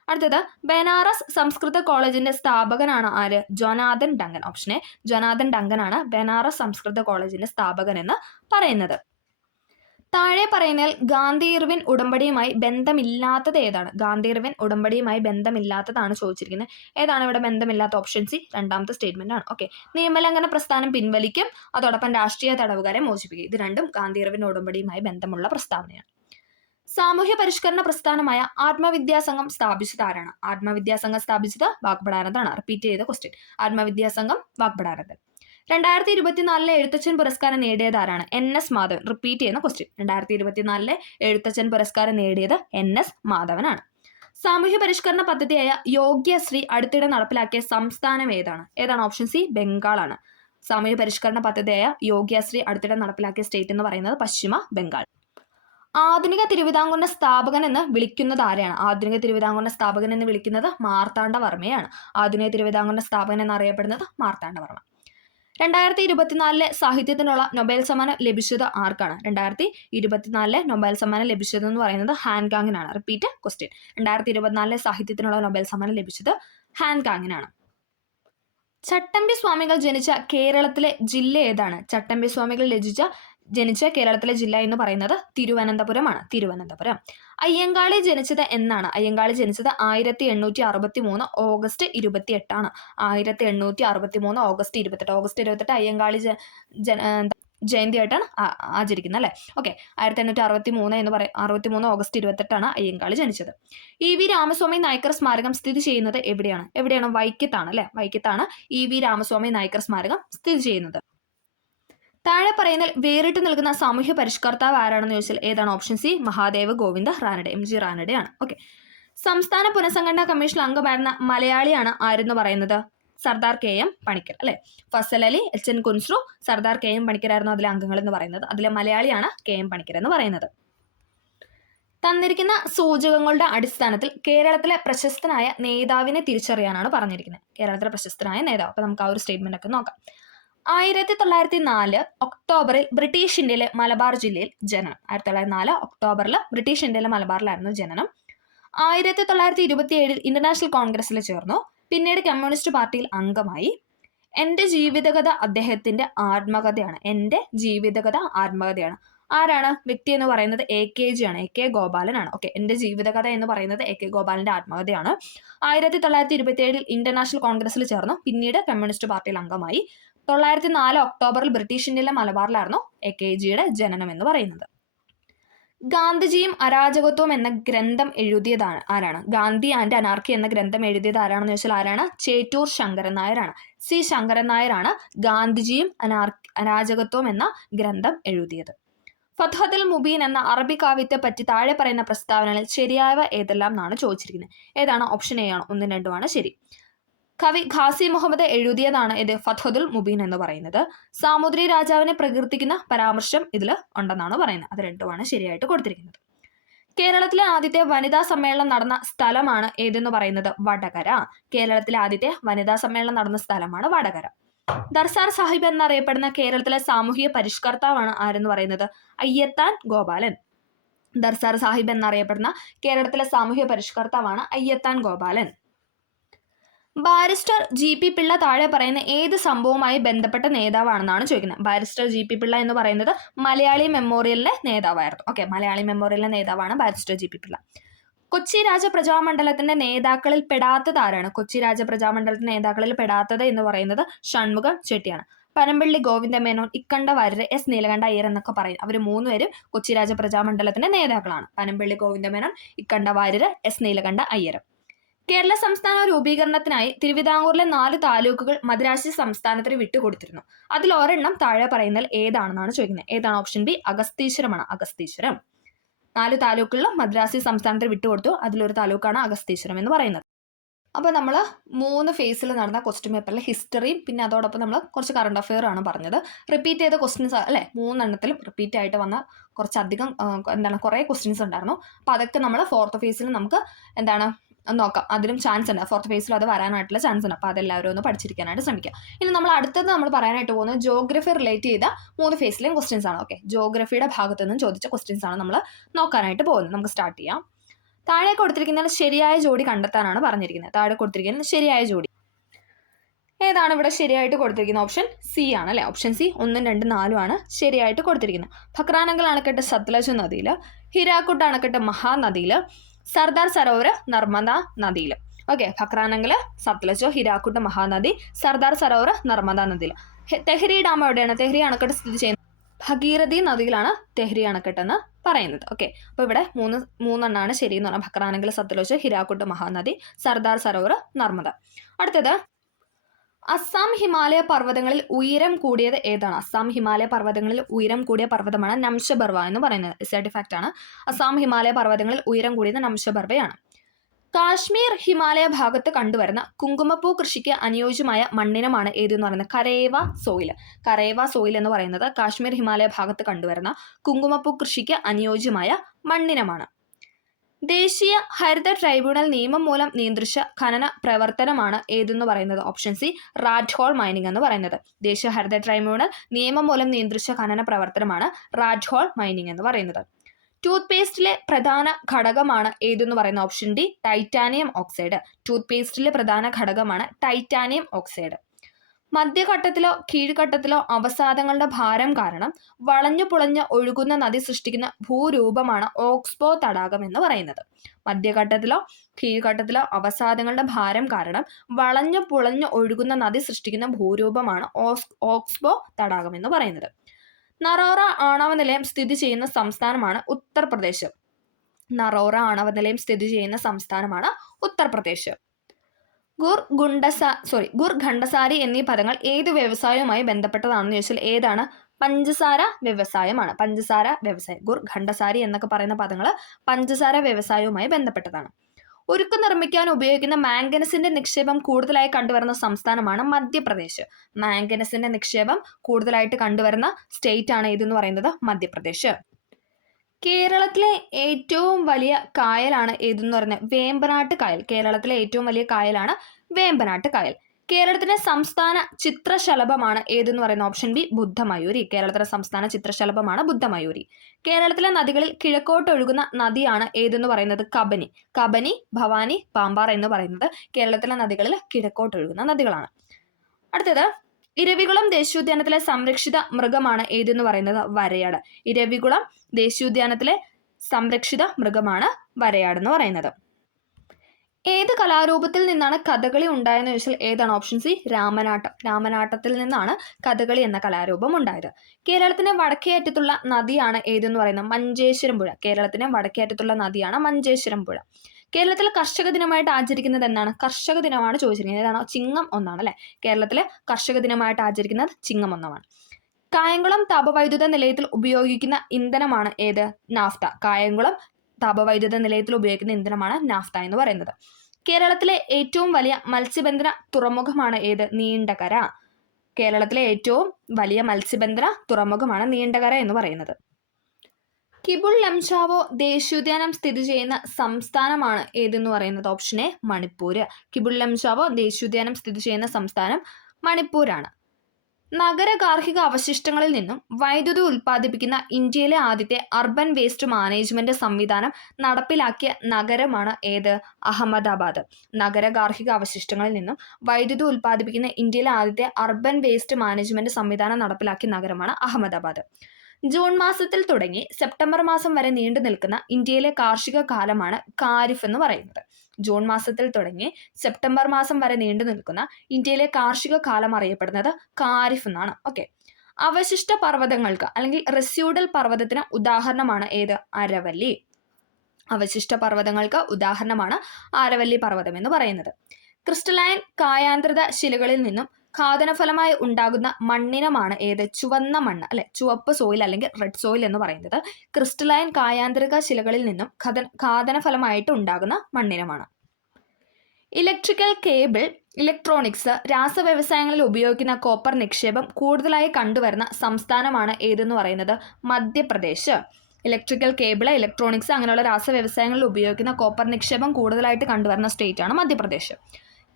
അടുത്തത് ബനാറസ് സംസ്കൃത കോളേജിന്റെ സ്ഥാപകനാണ് ആര്? Jonathan Duncan. Option A Jonathan Duncan ആണ് ബനാറസ് സംസ്കൃത കോളേജിന്റെ സ്ഥാപകൻ എന്ന് പറയുന്നത്. താഴെ പറയുന്നതിൽ ഗാന്ധി ഇർവിൻ ഉടമ്പടിയുമായി ബന്ധമില്ലാത്തത് ഏതാണ്? ഗാന്ധി ഇർവിൻ ഉടമ്പടിയുമായി ബന്ധമില്ലാത്തതാണ് ചോദിച്ചിരിക്കുന്നത്. ഏതാണ് ഇവിടെ ബന്ധമില്ലാത്ത? ഓപ്ഷൻ സി രണ്ടാമത്തെ സ്റ്റേറ്റ്മെന്റ് ആണ്. ഓക്കെ, നിയമലംഘന പ്രസ്ഥാനം പിൻവലിക്കും, അതോടൊപ്പം രാഷ്ട്രീയ തടവുകാരെ മോചിപ്പിക്കും. ഇത് രണ്ടും ഗാന്ധി ഇർവിൻ ഉടമ്പടിയുമായി ബന്ധമുള്ള പ്രസ്താവനയാണ്. സാമൂഹ്യ പരിഷ്കരണ പ്രസ്ഥാനമായ ആത്മവിദ്യാസംഘം സ്ഥാപിച്ചത് ആരാണ്? ആത്മവിദ്യാസംഘം സ്ഥാപിച്ചത് വാഗ്ബടാനന്ദാണ്. റിപ്പീറ്റ് ചെയ്ത ക്വസ്റ്റ്യൻ. ആത്മവിദ്യാസംഘം വാഗ്ബടാനന്ദൻ. 2024 എഴുത്തച്ഛൻ പുരസ്കാരം നേടിയത് ആരാണ്? NS മാധവൻ. റിപ്പീറ്റ് ചെയ്യുന്ന ക്വസ്റ്റ്യൻ. 2024 എഴുത്തച്ഛൻ പുരസ്കാരം നേടിയത് NS മാധവനാണ്. സാമൂഹ്യ പരിഷ്കരണ പദ്ധതിയായ യോഗ്യശ്രീ അടുത്തിടെ നടപ്പിലാക്കിയ സംസ്ഥാനം ഏതാണ്? ഏതാണ്? ഓപ്ഷൻ സി ബംഗാളാണ്. സാമൂഹ്യ പരിഷ്കരണ പദ്ധതിയായ യോഗ്യശ്രീ അടുത്തിടെ നടപ്പിലാക്കിയ സ്റ്റേറ്റ് എന്ന് പറയുന്നത് പശ്ചിമ ബംഗാൾ. ആധുനിക തിരുവിതാംകൂറിന്റെ സ്ഥാപകൻ എന്ന് വിളിക്കുന്നത് ആരെയാണ്? ആധുനിക തിരുവിതാംകൂറിന്റെ സ്ഥാപകൻ എന്ന് വിളിക്കുന്നത് മാർത്താണ്ഡവർമ്മയാണ്. ആധുനിക തിരുവിതാംകൂറിന്റെ സ്ഥാപകൻ എന്നറിയപ്പെടുന്നത് മാർത്താണ്ഡവർമ്മ. 2024 സാഹിത്യത്തിനുള്ള നൊബേൽ സമ്മാനം ലഭിച്ചത് ആർക്കാണ്? 2024 നൊബേൽ സമ്മാനം ലഭിച്ചതെന്ന് പറയുന്നത് ഹാൻകാങ്ങിനാണ്. Repeat question. 2024 സാഹിത്യത്തിനുള്ള നൊബേൽ സമ്മാനം ലഭിച്ചത് ഹാൻകാങ്ങിനാണ്. ചട്ടമ്പി സ്വാമികൾ ജനിച്ച കേരളത്തിലെ ജില്ല ഏതാണ്? ചട്ടമ്പി സ്വാമികൾ ജനിച്ച കേരളത്തിലെ ജില്ല എന്ന് പറയുന്നത് തിരുവനന്തപുരമാണ്. തിരുവനന്തപുരം. അയ്യങ്കാളി ജനിച്ചത് എന്നാണ്? അയ്യങ്കാളി ജനിച്ചത് 1863 ഓഗസ്റ്റ് 28 1863 ഓഗസ്റ്റ് 28. ഓഗസ്റ്റ് 28 അയ്യങ്കാളി ജയന്തിയായിട്ടാണ് ആചരിക്കുന്നത് അല്ലേ. ഓക്കെ, 1863 എന്ന് 63 ഓഗസ്റ്റ് 28 അയ്യങ്കാളി ജനിച്ചത്. EV രാമസ്വാമി നായ്ക്കർ സ്മാരകം സ്ഥിതി ചെയ്യുന്നത് എവിടെയാണ്? വൈക്കത്താണ് അല്ലെ. വൈക്കത്താണ് EV രാമസ്വാമി നായ്ക്കർ സ്മാരകം സ്ഥിതി ചെയ്യുന്നത്. താഴെ പറയുന്നതിൽ വേറിട്ട് നിൽക്കുന്ന സാമൂഹ്യ പരിഷ്കർത്താവ് ആരാണെന്ന് ചോദിച്ചാൽ ഏതാണ്? Option C Mahadev Govind Ranade. MG റാനഡെയാണ്. ഓക്കെ, സംസ്ഥാന പുനഃസംഘടനാ കമ്മീഷൻ അംഗമായിരുന്ന മലയാളിയാണ് ആരെന്ന് പറയുന്നത്? സർദാർ KM പണിക്കർ അല്ലെ. ഫസൽ അലി, HN കുൻസ്രു, സർദാർ KM പണിക്കരായിരുന്നു അതിലെ അംഗങ്ങൾ എന്ന് പറയുന്നത്. അതിലെ മലയാളിയാണ് KM പണിക്കർ എന്ന് പറയുന്നത്. തന്നിരിക്കുന്ന സൂചകങ്ങളുടെ അടിസ്ഥാനത്തിൽ കേരളത്തിലെ പ്രശസ്തനായ നേതാവിനെ തിരിച്ചറിയാനാണ് പറഞ്ഞിരിക്കുന്നത്. കേരളത്തിലെ പ്രശസ്തനായ നേതാവ്. അപ്പൊ നമുക്ക് ആ ഒരു സ്റ്റേറ്റ്മെന്റ് ഒക്കെ നോക്കാം. 1904 ഒക്ടോബറിൽ ബ്രിട്ടീഷ് ഇന്ത്യയിലെ മലബാർ ജില്ലയിൽ ജനനം. 1904 ഒക്ടോബറിൽ ബ്രിട്ടീഷ് ഇന്ത്യയിലെ മലബാറിലായിരുന്നു ജനനം. 1927 ഇന്റർനാഷണൽ കോൺഗ്രസിൽ ചേർന്നു. പിന്നീട് കമ്മ്യൂണിസ്റ്റ് പാർട്ടിയിൽ അംഗമായി. എൻ്റെ ജീവിതകഥ അദ്ദേഹത്തിന്റെ ആത്മകഥയാണ്. എൻ്റെ ജീവിതകഥ ആത്മകഥയാണ്. ആരാണ് വ്യക്തി എന്ന് പറയുന്നത്? AKG ആണ്. AK ഗോപാലനാണ്. ഓക്കെ, എൻ്റെ ജീവിതകഥ എന്ന് പറയുന്നത് AK ഗോപാലന്റെ ആത്മകഥയാണ്. 1927 ഇന്റർനാഷണൽ കോൺഗ്രസിൽ ചേർന്നു. പിന്നീട് കമ്മ്യൂണിസ്റ്റ് പാർട്ടിയിൽ അംഗമായി. 1904 ഒക്ടോബറിൽ ബ്രിട്ടീഷ് ഇന്ത്യയിലെ മലബാറിലായിരുന്നു AKGയുടെ ജനനം എന്ന് പറയുന്നത്. ഗാന്ധിജിയും അരാജകത്വവും എന്ന ഗ്രന്ഥം എഴുതിയതാണ് ആരാണ്? ഗാന്ധി ആൻഡ് അനാർക്കി എന്ന ഗ്രന്ഥം എഴുതിയത് ആരാണെന്ന് ചോദിച്ചാൽ ആരാണ്? ചേറ്റൂർ ശങ്കരൻ നായരാണ്. C ശങ്കരൻ നായരാണ് ഗാന്ധിജിയും അരാജകത്വവും എന്ന ഗ്രന്ഥം എഴുതിയത്. ഫത്ഹത്തുൽ മുബീൻ എന്ന അറബി കാവ്യത്തെ പറ്റി താഴെ പറയുന്ന പ്രസ്താവനകളിൽ ശരിയായവ ഏതെല്ലാം എന്നാണ് ചോദിച്ചിരിക്കുന്നത്. ഏതാണ്? ഓപ്ഷൻ എ ആണ്. 1, 2 ശരി. കവി ഖാസി മുഹമ്മദ് എഴുതിയതാണ് ഇത് ഫത്ഹത്തുൽ മുബീൻ എന്ന് പറയുന്നത്. സാമുദ്രി രാജാവിനെ പ്രകീർത്തിക്കുന്ന പരാമർശം ഇതിൽ ഉണ്ടെന്നാണ് പറയുന്നത്. അത് 2 ശരിയായിട്ട് കൊടുത്തിരിക്കുന്നത്. കേരളത്തിലെ ആദ്യത്തെ വനിതാ സമ്മേളനം നടന്ന സ്ഥലമാണ് ഏതെന്ന് പറയുന്നത്? വടകര. കേരളത്തിലെ ആദ്യത്തെ വനിതാ സമ്മേളനം നടന്ന സ്ഥലമാണ് വടകര. ദർസാർ സാഹിബ് എന്നറിയപ്പെടുന്ന കേരളത്തിലെ സാമൂഹിക പരിഷ്കർത്താവാണ് ആരെന്ന് പറയുന്നത്? അയ്യത്താൻ ഗോപാലൻ. ദർസാർ സാഹിബ് എന്നറിയപ്പെടുന്ന കേരളത്തിലെ സാമൂഹിക പരിഷ്കർത്താവാണ് അയ്യത്താൻ ഗോപാലൻ. ബാരിസ്റ്റർ ജി.പി. പിള്ള താഴെ പറയുന്ന ഏത് സംഭവവുമായി ബന്ധപ്പെട്ട നേതാവാണെന്നാണ് ചോദിക്കുന്നത്. ബാരിസ്റ്റർ ജി.പി. പിള്ള എന്ന് പറയുന്നത് മലയാളി മെമ്മോറിയലിലെ നേതാവായിരുന്നു. ഓക്കെ, മലയാളി മെമ്മോറിയലിലെ നേതാവാണ് ബാരിസ്റ്റർ ജി.പി. പിള്ള. കൊച്ചി രാജപ്രജാമണ്ഡലത്തിന്റെ നേതാക്കളിൽ പെടാത്തത് ആരാണ്? കൊച്ചി രാജപ്രജാമണ്ഡലത്തിന്റെ നേതാക്കളിൽ പെടാത്തത് എന്ന് പറയുന്നത് ഷൺമുഖം ചെട്ടിയാണ്. പനമ്പള്ളി ഗോവിന്ദമേനോൻ, ഇക്കണ്ട വാര്യർ, എസ് നീലകണ്ഠ അയ്യർ എന്നൊക്കെ പറയും. അവർ മൂന്നുപേരും കൊച്ചി രാജപ്രജാമണ്ഡലത്തിന്റെ നേതാക്കളാണ്. പനമ്പള്ളി ഗോവിന്ദമേനോൻ, ഇക്കണ്ട വാര്യർ, എസ് നീലകണ്ഠ അയ്യർ. കേരള സംസ്ഥാന രൂപീകരണത്തിനായി തിരുവിതാംകൂറിലെ 4 താലൂക്കുകൾ മദ്രാശി സംസ്ഥാനത്തിന് വിട്ടുകൊടുത്തിരുന്നു. അതിൽ ഒരെണ്ണം താഴെ പറയുന്നതിൽ ഏതാണെന്നാണ് ചോദിക്കുന്നത്. ഏതാണ്? Option B അഗസ്തീശ്വരമാണ്. അഗസ്തീശ്വരം 4 താലൂക്കുകളിൽ മദ്രാസി സംസ്ഥാനത്തിന് വിട്ടുകൊടുത്തു. അതിലൊരു താലൂക്കാണ് അഗസ്തീശ്വരം എന്ന് പറയുന്നത്. അപ്പോൾ നമ്മൾ 3 ഫേസിൽ നടന്ന ക്വസ്റ്റ്യൻ പേപ്പറിൽ ഹിസ്റ്ററിയും പിന്നെ അതോടൊപ്പം നമ്മൾ കുറച്ച് കറണ്ട് അഫെയർ ആണ് പറഞ്ഞത്. റിപ്പീറ്റ് ചെയ്ത ക്വസ്റ്റ്യൻസ് അല്ലേ, 3 എണ്ണത്തിലും റിപ്പീറ്റ് ആയിട്ട് വന്ന കുറച്ചധികം കുറേ ക്വസ്റ്റ്യൻസ് ഉണ്ടായിരുന്നു. അപ്പോൾ അതൊക്കെ നമ്മൾ 4th ഫേസിൽ നമുക്ക് നോക്കാം. അതിലും ചാൻസ് ഉണ്ട്. 4th ഫേസിൽ അത് വരാനായിട്ടുള്ള ചാൻസ് ഉണ്ട്. അപ്പോൾ അതെല്ലാവരും ഒന്ന് പഠിച്ചിരിക്കാനായിട്ട് ശ്രമിക്കുക. ഇനി നമ്മൾ അടുത്തത് നമ്മൾ പറയാനായിട്ട് പോകുന്നത് ജോഗ്രഫി റിലേറ്റ് ചെയ്ത 3 ഫേസിലെയും ക്വസ്റ്റ്യൻസ് ആണ്. ഓക്കെ, ജോഗ്രഫിയുടെ ഭാഗത്തു നിന്നും ചോദിച്ച ക്വസ്റ്റ്യൻസ് ആണ് നമ്മൾ നോക്കാനായിട്ട് പോകുന്നത്. നമുക്ക് സ്റ്റാർട്ട് ചെയ്യാം. താഴെ കൊടുത്തിരിക്കുന്ന ശരിയായ ജോഡി കണ്ടെത്താനാണ് പറഞ്ഞിരിക്കുന്നത്. താഴെ കൊടുത്തിരിക്കുന്ന ശരിയായ ജോഡി ഏതാണ്? ഇവിടെ ശരിയായിട്ട് കൊടുത്തിരിക്കുന്നത് ഓപ്ഷൻ സി ആണ് അല്ലേ. ഓപ്ഷൻ സി 1, 2, 4 ആണ് ശരിയായിട്ട് കൊടുത്തിരിക്കുന്നത്. ഭക്രാനങ്കൽ അണക്കെട്ട് സത്ലജ് നദിയിൽ, ഹിരാക്കുട്ട് അണക്കെട്ട് മഹാനദിയിൽ, സർദാർ സരോവർ നർമ്മദ നദിയിൽ. ഓക്കെ, ഭക്രാനങ്കൽ, സത്ലജ്, ഹിരാക്കുട്ട് മഹാനദി, സർദാർ സരോവർ നർമ്മദ നദിയിൽ. തെഹ്രി ഡാം എവിടെയാണ്? തെഹ്രി അണക്കെട്ട് സ്ഥിതി ചെയ്യുന്നത് ഭഗീരഥി നദിയിലാണ് തെഹ്രി അണക്കെട്ടെന്ന് പറയുന്നത്. ഓക്കെ, അപ്പോൾ ഇവിടെ മൂന്നെണ്ണമാണ് ശരി എന്ന് പറഞ്ഞാൽ ഭക്രാനങ്കൽ, സത്ലജ്, ഹിരാക്കുട്ട് മഹാനദി, സർദാർ സരോവർ നർമ്മദ. അടുത്തത് അസ്സാം ഹിമാലയ പർവ്വതങ്ങളിൽ ഉയരം കൂടിയത് ഏതാണ്? അസ്സാം ഹിമാലയ പർവ്വതങ്ങളിൽ ഉയരം കൂടിയ പർവ്വതമാണ് നംഷബർവ എന്ന് പറയുന്നത്. സർട്ടിഫാക്റ്റ് ആണ്. അസ്സാം ഹിമാലയ പർവ്വതങ്ങളിൽ ഉയരം കൂടിയത് നംഷബർവയാണ്. കാശ്മീർ ഹിമാലയ ഭാഗത്ത് കണ്ടുവരുന്ന കുങ്കുമപ്പൂ കൃഷിക്ക് അനുയോജ്യമായ മണ്ണിനമാണ് ഏതെന്ന് പറയുന്നത്? കരേവ സോയിൽ. കരേവ സോയിൽ എന്ന് പറയുന്നത് കാശ്മീർ ഹിമാലയ ഭാഗത്ത് കണ്ടുവരുന്ന കുങ്കുമപ്പൂ കൃഷിക്ക് അനുയോജ്യമായ മണ്ണിനമാണ്. ദേശീയ ഹരിത ട്രൈബ്യൂണൽ നിയമം മൂലം നിയന്ത്രിച്ച ഖനന പ്രവർത്തനമാണ് ഏതെന്ന് പറയുന്നത്? Option C rat hole mining എന്ന് പറയുന്നത്. ദേശീയ ഹരിത ട്രൈബ്യൂണൽ നിയമം മൂലം നിയന്ത്രിച്ച ഖനന പ്രവർത്തനമാണ് റാറ്റ് ഹോൾ മൈനിങ് എന്ന് പറയുന്നത്. ടൂത്ത് പേസ്റ്റിലെ പ്രധാന ഘടകമാണ് ഏതെന്ന് പറയുന്ന? Option D titanium oxide. Tooth പേസ്റ്റിലെ പ്രധാന ഘടകമാണ് ടൈറ്റാനിയം ഓക്സൈഡ്. മധ്യഘട്ടത്തിലോ കീഴ്ഘട്ടത്തിലോ അവസാദങ്ങളുടെ ഭാരം കാരണം വളഞ്ഞു പുളഞ്ഞ് ഒഴുകുന്ന നദി സൃഷ്ടിക്കുന്ന ഭൂരൂപമാണ് ഓക്സ്ബോ തടാകം എന്ന് പറയുന്നത്. മധ്യഘട്ടത്തിലോ കീഴ്ഘട്ടത്തിലോ അവസാദങ്ങളുടെ ഭാരം കാരണം വളഞ്ഞു പുളഞ്ഞ് ഒഴുകുന്ന നദി സൃഷ്ടിക്കുന്ന ഭൂരൂപമാണ് ഓക്സ്ബോ തടാകം എന്ന് പറയുന്നത്. നറോറ ആണവ നിലയം സ്ഥിതി ചെയ്യുന്ന സംസ്ഥാനമാണ് ഉത്തർപ്രദേശ്. നറോറ ആണവ നിലയം സ്ഥിതി ചെയ്യുന്ന സംസ്ഥാനമാണ് ഉത്തർപ്രദേശ്. ഗുർ ഖണ്ഡസാരി എന്നീ പദങ്ങൾ ഏത് വ്യവസായവുമായി ബന്ധപ്പെട്ടതാണെന്ന് ചോദിച്ചാൽ ഏതാണ്? പഞ്ചസാര വ്യവസായമാണ്. പഞ്ചസാര വ്യവസായം. ഗുർ ഖണ്ഡസാരി എന്നൊക്കെ പറയുന്ന പദങ്ങൾ പഞ്ചസാര വ്യവസായവുമായി ബന്ധപ്പെട്ടതാണ്. ഉരുക്ക് നിർമ്മിക്കാൻ ഉപയോഗിക്കുന്ന മാംഗനസിന്റെ നിക്ഷേപം കൂടുതലായി കണ്ടുവരുന്ന സംസ്ഥാനമാണ് മധ്യപ്രദേശ്. മാംഗനസിന്റെ നിക്ഷേപം കൂടുതലായിട്ട് കണ്ടുവരുന്ന സ്റ്റേറ്റ് ആണ് ഇതെന്ന് പറയുന്നത് മധ്യപ്രദേശ്. കേരളത്തിലെ ഏറ്റവും വലിയ കായലാണ് ഏതെന്ന് പറയുന്നത്? വേമ്പനാട്ട് കായൽ. കേരളത്തിലെ ഏറ്റവും വലിയ കായലാണ് വേമ്പനാട്ട് കായൽ. കേരളത്തിലെ സംസ്ഥാന ചിത്രശലഭമാണ് ഏതെന്ന് പറയുന്ന? ഓപ്ഷൻ ബി ബുദ്ധമയൂരി. കേരളത്തിലെ സംസ്ഥാന ചിത്രശലഭമാണ് ബുദ്ധമയൂരി. കേരളത്തിലെ നദികളിൽ കിഴക്കോട്ട് ഒഴുകുന്ന നദിയാണ് ഏതെന്ന് പറയുന്നത്? കബനി. കബനി, ഭവാനി, പാമ്പാർ എന്ന് പറയുന്നത് കേരളത്തിലെ നദികളിൽ കിഴക്കോട്ട് ഒഴുകുന്ന നദികളാണ്. അടുത്തത് ഇരവികുളം ദേശീയോദ്യാനത്തിലെ സംരക്ഷിത മൃഗമാണ് ഏതെന്ന് പറയുന്നത്? വരയാട്. ഇരവികുളം ദേശീയോദ്യാനത്തിലെ സംരക്ഷിത മൃഗമാണ് വരയാട് എന്ന് പറയുന്നത്. ഏത് കലാരൂപത്തിൽ നിന്നാണ് കഥകളി ഉണ്ടായെന്ന് ചോദിച്ചാൽ ഏതാണ്? Option C Ramanattam. രാമനാട്ടത്തിൽ നിന്നാണ് കഥകളി എന്ന കലാരൂപം ഉണ്ടായത്. കേരളത്തിന്റെ വടക്കേ അറ്റത്തുള്ള നദിയാണ് ഏതെന്ന് പറയുന്നത്? മഞ്ചേശ്വരം പുഴ. കേരളത്തിന്റെ വടക്കേ അറ്റത്തുള്ള നദിയാണ് മഞ്ചേശ്വരം പുഴ. കേരളത്തിൽ കർഷക ദിനമായിട്ട് ആചരിക്കുന്നത് എന്നാണ്? കർഷക ദിനമാണ് ചോദിച്ചിരിക്കുന്നത്. ഏതാണോ? ചിങ്ങം 1 അല്ലെ. കേരളത്തിൽ കർഷക ദിനമായിട്ട് ആചരിക്കുന്നത് ചിങ്ങം 1. കായംകുളം താപവൈദ്യുത നിലയത്തിൽ ഉപയോഗിക്കുന്ന ഇന്ധനമാണ് ഏത്? നാഫ്ത. കായംകുളം താപവൈദ്യുത നിലയത്തിൽ ഉപയോഗിക്കുന്ന ഇന്ധനമാണ് നാഫ്ത എന്ന് പറയുന്നത്. കേരളത്തിലെ ഏറ്റവും വലിയ മത്സ്യബന്ധന തുറമുഖമാണ് ഏത്? നീണ്ടകര. കേരളത്തിലെ ഏറ്റവും വലിയ മത്സ്യബന്ധന തുറമുഖമാണ് നീണ്ടകര എന്ന് പറയുന്നത്. കിബുൾ ലംചാവോ ദേശീയോദ്യാനം സ്ഥിതി ചെയ്യുന്ന സംസ്ഥാനമാണ് ഏതെന്ന് പറയുന്നത്? Option A Manipur. കിബുൾ ലംചാവോ ദേശീയോദ്യാനം സ്ഥിതി ചെയ്യുന്ന സംസ്ഥാനം മണിപ്പൂരാണ്. നഗര ഗാർഹിക അവശിഷ്ടങ്ങളിൽ നിന്നും വൈദ്യുതി ഉൽപ്പാദിപ്പിക്കുന്ന ഇന്ത്യയിലെ ആദ്യത്തെ അർബൻ വേസ്റ്റ് മാനേജ്മെന്റ് സംവിധാനം നടപ്പിലാക്കിയ നഗരമാണ് ഏത്? അഹമ്മദാബാദ്. നഗര ഗാർഹിക അവശിഷ്ടങ്ങളിൽ നിന്നും വൈദ്യുതി ഉൽപ്പാദിപ്പിക്കുന്ന ഇന്ത്യയിലെ ആദ്യത്തെ അർബൻ വേസ്റ്റ് മാനേജ്മെന്റ് സംവിധാനം നടപ്പിലാക്കിയ നഗരമാണ് അഹമ്മദാബാദ്. ജൂൺ മാസത്തിൽ തുടങ്ങി സെപ്റ്റംബർ മാസം വരെ നീണ്ടു നിൽക്കുന്ന ഇന്ത്യയിലെ കാർഷിക കാലമാണ് ഖാരിഫ് എന്ന് പറയുന്നത്. ജൂൺ മാസത്തിൽ തുടങ്ങി സെപ്റ്റംബർ മാസം വരെ നീണ്ടു നിൽക്കുന്ന ഇന്ത്യയിലെ കാർഷിക കാലം അറിയപ്പെടുന്നത് ഖാരിഫ് എന്നാണ്. ഓക്കെ. അവശിഷ്ട പർവ്വതങ്ങൾക്ക് അല്ലെങ്കിൽ റെസ്യൂഡൽ പർവ്വതത്തിന് ഉദാഹരണമാണ് ഏത്? അരവല്ലി. അവശിഷ്ട പർവ്വതങ്ങൾക്ക് ഉദാഹരണമാണ് ആരവല്ലി പർവ്വതം എന്ന് പറയുന്നത്. ക്രിസ്റ്റലൈൻ കായാന്ത്രിത ശിലകളിൽ നിന്നും ഖാദനഫലമായി ഉണ്ടാകുന്ന മണ്ണിനമാണ് ഏത്? ചുവന്ന മണ്ണ്, അല്ലെ, ചുവപ്പ് സോയിൽ അല്ലെങ്കിൽ റെഡ് സോയിൽ എന്ന് പറയുന്നത് ക്രിസ്റ്റലൈൻ കായാന്ത്രിക ശിലകളിൽ നിന്നും ഖാദനഫലമായിട്ട് ഉണ്ടാകുന്ന മണ്ണിനമാണ്. ഇലക്ട്രിക്കൽ കേബിൾ, ഇലക്ട്രോണിക്സ്, രാസവ്യവസായങ്ങളിൽ ഉപയോഗിക്കുന്ന കോപ്പർ നിക്ഷേപം കൂടുതലായി കണ്ടുവരുന്ന സംസ്ഥാനമാണ് ഏതെന്ന് പറയുന്നത്? മധ്യപ്രദേശ്. ഇലക്ട്രിക്കൽ കേബിള്, ഇലക്ട്രോണിക്സ് അങ്ങനെയുള്ള രാസവ്യവസായങ്ങളിൽ ഉപയോഗിക്കുന്ന കോപ്പർ നിക്ഷേപം കൂടുതലായിട്ട് കണ്ടുവരുന്ന സ്റ്റേറ്റ് ആണ് മധ്യപ്രദേശ്.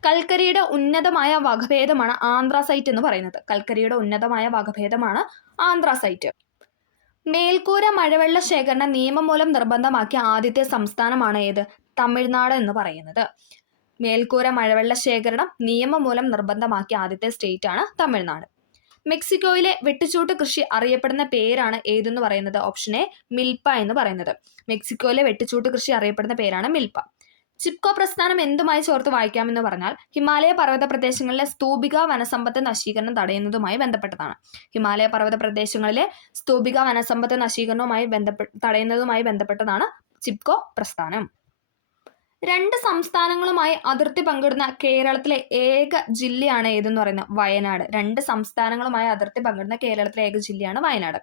കൽക്കരിയുടെ ഉന്നതമായ വകഭേദമാണ് ആന്ത്രാസൈറ്റ് എന്ന് പറയുന്നത്. കൽക്കരിയുടെ ഉന്നതമായ വകഭേദമാണ് ആന്ത്രാസൈറ്റ്. മേൽക്കൂര മഴവെള്ള ശേഖരണം നിയമം മൂലം നിർബന്ധമാക്കിയ ആദ്യത്തെ സംസ്ഥാനമാണ് ഏത്? തമിഴ്നാട് എന്ന് പറയുന്നത്. മേൽക്കൂര മഴവെള്ള ശേഖരണം നിയമം മൂലം നിർബന്ധമാക്കിയ ആദ്യത്തെ സ്റ്റേറ്റ് ആണ് തമിഴ്നാട്. മെക്സിക്കോയിലെ വെട്ടിച്ചൂട്ട് കൃഷി അറിയപ്പെടുന്ന പേരാണ് ഏതെന്ന് പറയുന്നത്? ഓപ്ഷൻ എ മിൽപ്പ എന്ന് പറയുന്നത്. മെക്സിക്കോയിലെ വെട്ടിച്ചൂട്ട് കൃഷി അറിയപ്പെടുന്ന പേരാണ് മിൽപ്പ. ചിപ്കോ പ്രസ്ഥാനം എന്തുമായി ചേർത്ത് വായിക്കാമെന്ന് പറഞ്ഞാൽ ഹിമാലയ പർവ്വത പ്രദേശങ്ങളിലെ സ്തൂപിക വനസമ്പത്ത് നശീകരണം തടയുന്നതുമായി ബന്ധപ്പെട്ടതാണ്. ഹിമാലയ പർവ്വത പ്രദേശങ്ങളിലെ സ്തൂപിക വനസമ്പത്ത് നശീകരണവുമായി തടയുന്നതുമായി ബന്ധപ്പെട്ടതാണ് ചിപ്കോ പ്രസ്ഥാനം. രണ്ട് സംസ്ഥാനങ്ങളുമായി അതിർത്തി പങ്കിടുന്ന കേരളത്തിലെ ഏക ജില്ലയാണ് ഏതെന്ന് പറയുന്നത്? വയനാട്. രണ്ട് സംസ്ഥാനങ്ങളുമായി അതിർത്തി പങ്കിടുന്ന കേരളത്തിലെ ഏക ജില്ലയാണ് വയനാട്.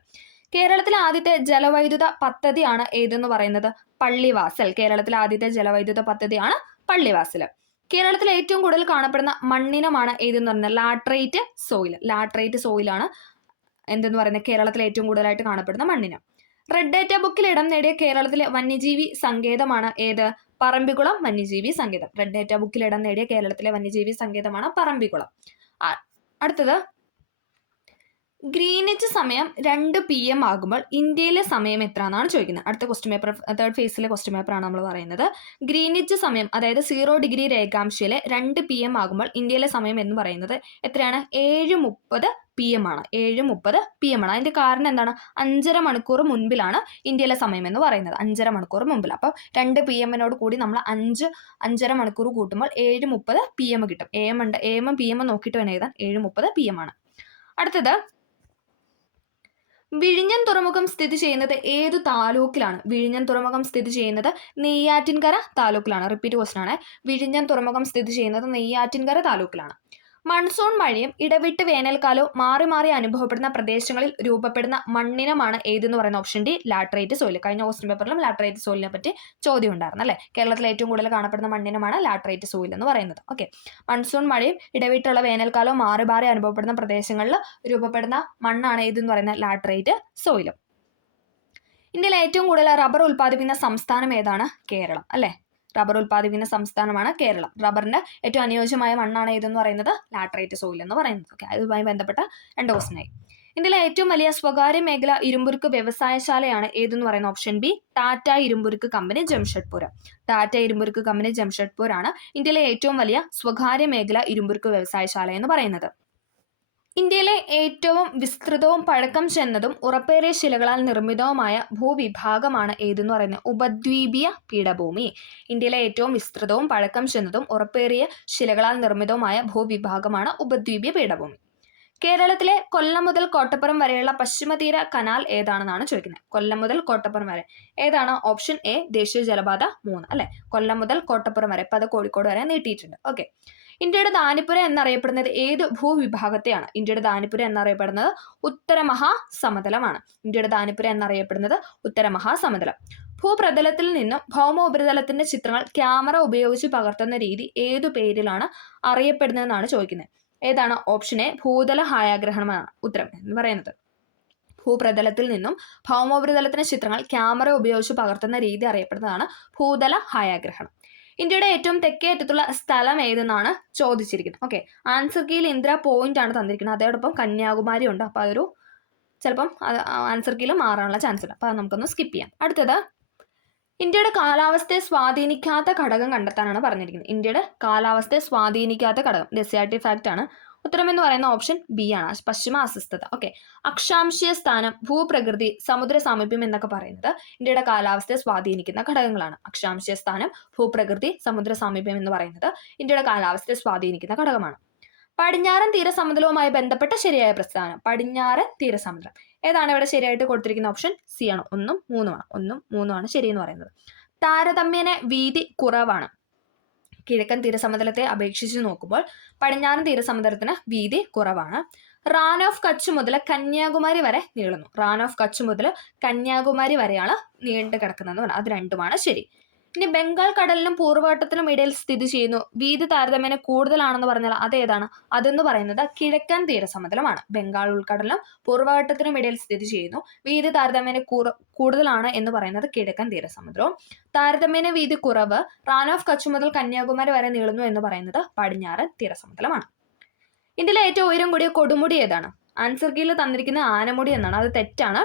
കേരളത്തിലെ ആദ്യത്തെ ജലവൈദ്യുത പദ്ധതിയാണ് ഏതെന്ന് പറയുന്നത്? പള്ളിവാസൽ. കേരളത്തിലെ ആദ്യത്തെ ജലവൈദ്യുത പദ്ധതിയാണ് പള്ളിവാസൽ. കേരളത്തിൽ ഏറ്റവും കൂടുതൽ കാണപ്പെടുന്ന മണ്ണിനമാണ് ഏതെന്ന് പറയുന്നത്? Laterite soil. ലാട്രൈറ്റ് സോയിലാണ് എന്തെന്ന് പറയുന്നത്? കേരളത്തിൽ ഏറ്റവും കൂടുതലായിട്ട് കാണപ്പെടുന്ന മണ്ണിനം. റെഡ് ഡേറ്റ ബുക്കിൽ ഇടം നേടിയ കേരളത്തിലെ വന്യജീവി സങ്കേതമാണ് ഏത്? പറമ്പിക്കുളം വന്യജീവി സങ്കേതം. റെഡ് ഡേറ്റ ബുക്കിൽ ഇടം നേടിയ കേരളത്തിലെ വന്യജീവി സങ്കേതമാണ് പറമ്പിക്കുളം. അടുത്തത്, ഗ്രീനിച്ച് സമയം 2 PM ആകുമ്പോൾ ഇന്ത്യയിലെ സമയം എത്ര എന്നാണ് ചോദിക്കുന്നത്. അടുത്ത ക്വസ്റ്റ്യൻ പേപ്പർ, തേർഡ് ഫേസിലെ ക്വസ്റ്റ്യൻ പേപ്പറാണ് നമ്മൾ പറയുന്നത്. ഗ്രീനിച്ച് സമയം, അതായത് 0 ഡിഗ്രി രേഖാംശയിലെ 2 PM ആകുമ്പോൾ ഇന്ത്യയിലെ സമയം എന്ന് പറയുന്നത് എത്രയാണ്? 7:30 PM ആണ്. 7:30 PM ആണ്. അതിന്റെ കാരണം എന്താണ്? 5.5 മണിക്കൂർ മുൻപിലാണ് ഇന്ത്യയിലെ സമയം എന്ന് പറയുന്നത്. 5.5 മണിക്കൂർ മുമ്പിൽ. അപ്പോൾ 2 PM കൂടി നമ്മൾ 5.5 മണിക്കൂർ കൂട്ടുമ്പോൾ 7:30 PM കിട്ടും. AM PM നോക്കിയിട്ട് വേണം എഴുതാൻ. 7:30 PM ആണ്. അടുത്തത്, വിഴിഞ്ഞം തുറമുഖം സ്ഥിതി ചെയ്യുന്നത് ഏതു താലൂക്കിലാണ്? വിഴിഞ്ഞം തുറമുഖം സ്ഥിതി ചെയ്യുന്നത് നെയ്യാറ്റിൻകര താലൂക്കിലാണ്. റിപ്പീറ്റ് ക്വസ്റ്റൻ ആണ്. വിഴിഞ്ഞം തുറമുഖം സ്ഥിതി ചെയ്യുന്നത് നെയ്യാറ്റിൻകര താലൂക്കിലാണ്. മൺസൂൺ മഴയും ഇടവിട്ട് വേനൽക്കാലവും മാറി മാറി അനുഭവപ്പെടുന്ന പ്രദേശങ്ങളിൽ രൂപപ്പെടുന്ന മണ്ണിനമാണ് ഏതെന്ന് പറയുന്ന? Option D laterite soil. കഴിഞ്ഞ ക്വസ്റ്റ്യൻ പേപ്പറിലും ലാട്രൈറ്റ് സോയിലിനെ പറ്റി ചോദ്യം ഉണ്ടായിരുന്നു അല്ലേ? കേരളത്തിൽ ഏറ്റവും കൂടുതൽ കാണപ്പെടുന്ന മണ്ണിനമാണ് ലാട്രൈറ്റ് സോയിൽ എന്ന് പറയുന്നത്. ഓക്കെ. മൺസൂൺ മഴയും ഇടവിട്ടുള്ള വേനൽക്കാലവും മാറി മാറി അനുഭവപ്പെടുന്ന പ്രദേശങ്ങളിൽ രൂപപ്പെടുന്ന മണ്ണാണ് ഏതെന്ന് പറയുന്നത്? ലാട്രൈറ്റ് സോയിലും. ഇന്ത്യയിൽ ഏറ്റവും കൂടുതൽ റബ്ബർ ഉൽപ്പാദിപ്പിക്കുന്ന സംസ്ഥാനം ഏതാണ്? കേരളം അല്ലേ? റബ്ബർ ഉൽപ്പാദിപ്പിക്കുന്ന സംസ്ഥാനമാണ് കേരളം. റബ്ബറിന്റെ ഏറ്റവും അനുയോജ്യമായ മണ്ണാണ് ഏതെന്ന് പറയുന്നത്? ലാട്രൈറ്റ് സോയിൽ എന്ന് പറയുന്നത്. ഓക്കെ, അതുമായി ബന്ധപ്പെട്ട 2 ക്വസ്റ്റ്യനായി. ഇന്ത്യയിലെ ഏറ്റവും വലിയ സ്വകാര്യ മേഖല ഇരുമ്പുരുക്ക് വ്യവസായശാലയാണ് ഏതെന്ന് പറയുന്നത്? ഓപ്ഷൻ ബി ടാറ്റ ഇരുമ്പുരുക്ക് കമ്പനി ജംഷഡ്പൂർ. ടാറ്റ ഇരുമ്പുരുക്ക് കമ്പനി ജംഷഡ്പൂർ ആണ് ഇന്ത്യയിലെ ഏറ്റവും വലിയ സ്വകാര്യ മേഖല ഇരുമ്പുരുക്ക് വ്യവസായശാല എന്ന് പറയുന്നത്. ഇന്ത്യയിലെ ഏറ്റവും വിസ്തൃതവും പഴക്കം ചെന്നതും ഉറപ്പേറിയ ശിലകളാൽ നിർമ്മിതവുമായ ഭൂവിഭാഗമാണ് ഏതെന്ന് പറയുന്നത്? ഉപദ്വീപീയ പീഠഭൂമി. ഇന്ത്യയിലെ ഏറ്റവും വിസ്തൃതവും പഴക്കം ചെന്നതും ഉറപ്പേറിയ ശിലകളാൽ നിർമ്മിതവുമായ ഭൂവിഭാഗമാണ് ഉപദ്വീപീയ പീഠഭൂമി. കേരളത്തിലെ കൊല്ലം മുതൽ കോട്ടപ്പുറം വരെയുള്ള പശ്ചിമതീര കനാൽ ഏതാണെന്നാണ് ചോദിക്കുന്നത്. കൊല്ലം മുതൽ കോട്ടപ്പുറം വരെ ഏതാണ്? ഓപ്ഷൻ എ ദേശീയ ജലപാത 3 അല്ലെ? കൊല്ലം മുതൽ കോട്ടപ്പുറം വരെ, ഇപ്പം അത് കോഴിക്കോട് വരെ നീട്ടിയിട്ടുണ്ട്. ഓക്കെ. ഇന്ത്യയുടെ ദാനിപുര എന്നറിയപ്പെടുന്നത് ഏത് ഭൂവിഭാഗത്തെയാണ്? ഇന്ത്യയുടെ ദാനിപുര എന്നറിയപ്പെടുന്നത് ഉത്തരമഹാസമതലമാണ്. ഇന്ത്യയുടെ ദാനിപുര എന്നറിയപ്പെടുന്നത് ഉത്തരമഹാസമതലം. ഭൂപ്രതലത്തിൽ നിന്നും ഭൗമ ഉപരിതലത്തിന്റെ ചിത്രങ്ങൾ ക്യാമറ ഉപയോഗിച്ച് പകർത്തുന്ന രീതി ഏതു പേരിലാണ് അറിയപ്പെടുന്നതെന്നാണ് ചോദിക്കുന്നത്. ഏതാണ്? ഓപ്ഷൻ എ ഭൂതല ഛായാഗ്രഹണമാണ് ഉത്തരം എന്ന് പറയുന്നത്. ഭൂപ്രതലത്തിൽ നിന്നും ഭൗമോപരിതലത്തിന്റെ ചിത്രങ്ങൾ ക്യാമറ ഉപയോഗിച്ച് പകർത്തുന്ന രീതി അറിയപ്പെടുന്നതാണ് ഭൂതല ഛായാഗ്രഹണം. ഇന്ത്യയുടെ ഏറ്റവും തെക്കേ അറ്റത്തുള്ള സ്ഥലം ഏതെന്നാണ് ചോദിച്ചിരിക്കുന്നത്. ഓക്കെ, ആൻസർ കീയിൽ ഇന്ദിര പോയിന്റ് ആണ് തന്നിരിക്കുന്നത്, അതോടൊപ്പം കന്യാകുമാരി ഉണ്ട്. അപ്പോൾ അതൊരു ചിലപ്പം ആൻസർ കീയിൽ മാറാനുള്ള ചാൻസ് ഉണ്ട്. അപ്പോൾ അത് നമുക്കൊന്ന് സ്കിപ്പ് ചെയ്യാം. അടുത്തത് ഇന്ത്യയുടെ കാലാവസ്ഥയെ സ്വാധീനിക്കാത്ത ഘടകം കണ്ടെത്താനാണ് പറഞ്ഞിരിക്കുന്നത്. ഇന്ത്യയുടെ കാലാവസ്ഥയെ സ്വാധീനിക്കാത്ത ഘടകം ഡെസിയാർട്ടി ഫാക്റ്റ് ആണ്. ഉത്തരം എന്ന് പറയുന്ന ഓപ്ഷൻ ബി ആണ്, പശ്ചിമ അസ്വസ്ഥത. ഓക്കെ, അക്ഷാംശീയ സ്ഥാനം, ഭൂപ്രകൃതി, സമുദ്ര സാമീപ്യം എന്നൊക്കെ പറയുന്നത് ഇന്ത്യയുടെ കാലാവസ്ഥയെ സ്വാധീനിക്കുന്ന ഘടകങ്ങളാണ്. അക്ഷാംശീയ സ്ഥാനം, ഭൂപ്രകൃതി, സമുദ്ര സാമീപ്യം എന്ന് പറയുന്നത് ഇന്ത്യയുടെ കാലാവസ്ഥയെ സ്വാധീനിക്കുന്ന ഘടകമാണ്. പടിഞ്ഞാറൻ തീരസമുദ്രവുമായി ബന്ധപ്പെട്ട ശരിയായ പ്രസ്താവന. പടിഞ്ഞാറൻ തീരസമുദ്രം ഏതാണ് ഇവിടെ ശരിയായിട്ട് കൊടുത്തിരിക്കുന്ന ഓപ്ഷൻ സി ആണ്, 1 ഉം 3 ആണ്. 1 ഉം 3 ആണ് ശരി എന്ന് പറയുന്നത്. താരതമ്യേന വീതി കുറവാണ്. കിഴക്കൻ തീരസമുദ്രത്തെ അപേക്ഷിച്ച് നോക്കുമ്പോൾ പടിഞ്ഞാറൻ തീരസമുദ്രത്തിന് വീതി കുറവാണ്. റാൻ ഓഫ് കച്ച് മുതൽ കന്യാകുമാരി വരെ നീളുന്നു. റാൻ ഓഫ് കച്ച് മുതൽ കന്യാകുമാരി വരെയാണ് നീണ്ടു കിടക്കുന്നത്. അത് രണ്ടുമാണ് ശരി. ഇനി ബംഗാൾ കടലിനും പൂർവ്വഘട്ടത്തിനും ഇടയിൽ സ്ഥിതി ചെയ്യുന്നു. വീതി താരതമ്യേന കൂടുതലാണെന്ന് പറഞ്ഞാൽ അതേതാണ്? അതെന്ന് പറയുന്നത് കിഴക്കൻ തീരസമുദ്രമാണ്. ബംഗാൾ ഉൾക്കടലിനും പൂർവ്വഘട്ടത്തിനും ഇടയിൽ സ്ഥിതി ചെയ്യുന്നു. വീതി താരതമ്യേന കൂടുതലാണ് എന്ന് പറയുന്നത് കിഴക്കൻ തീരസമുദ്രവും. താരതമ്യേന വീതി കുറവ് റാൻ ഓഫ് കച്ച് മുതൽ കന്യാകുമാരി വരെ നീളുന്നു എന്ന് പറയുന്നത് പടിഞ്ഞാറൻ തീരസമുദ്രമാണ്. ഇന്ത്യയിലെ ഏറ്റവും ഉയരം കൂടിയ കൊടുമുടി ഏതാണ്? ആൻസർ കീയിൽ തന്നിരിക്കുന്ന ആനമുടി എന്നാണ്, അത് തെറ്റാണ്.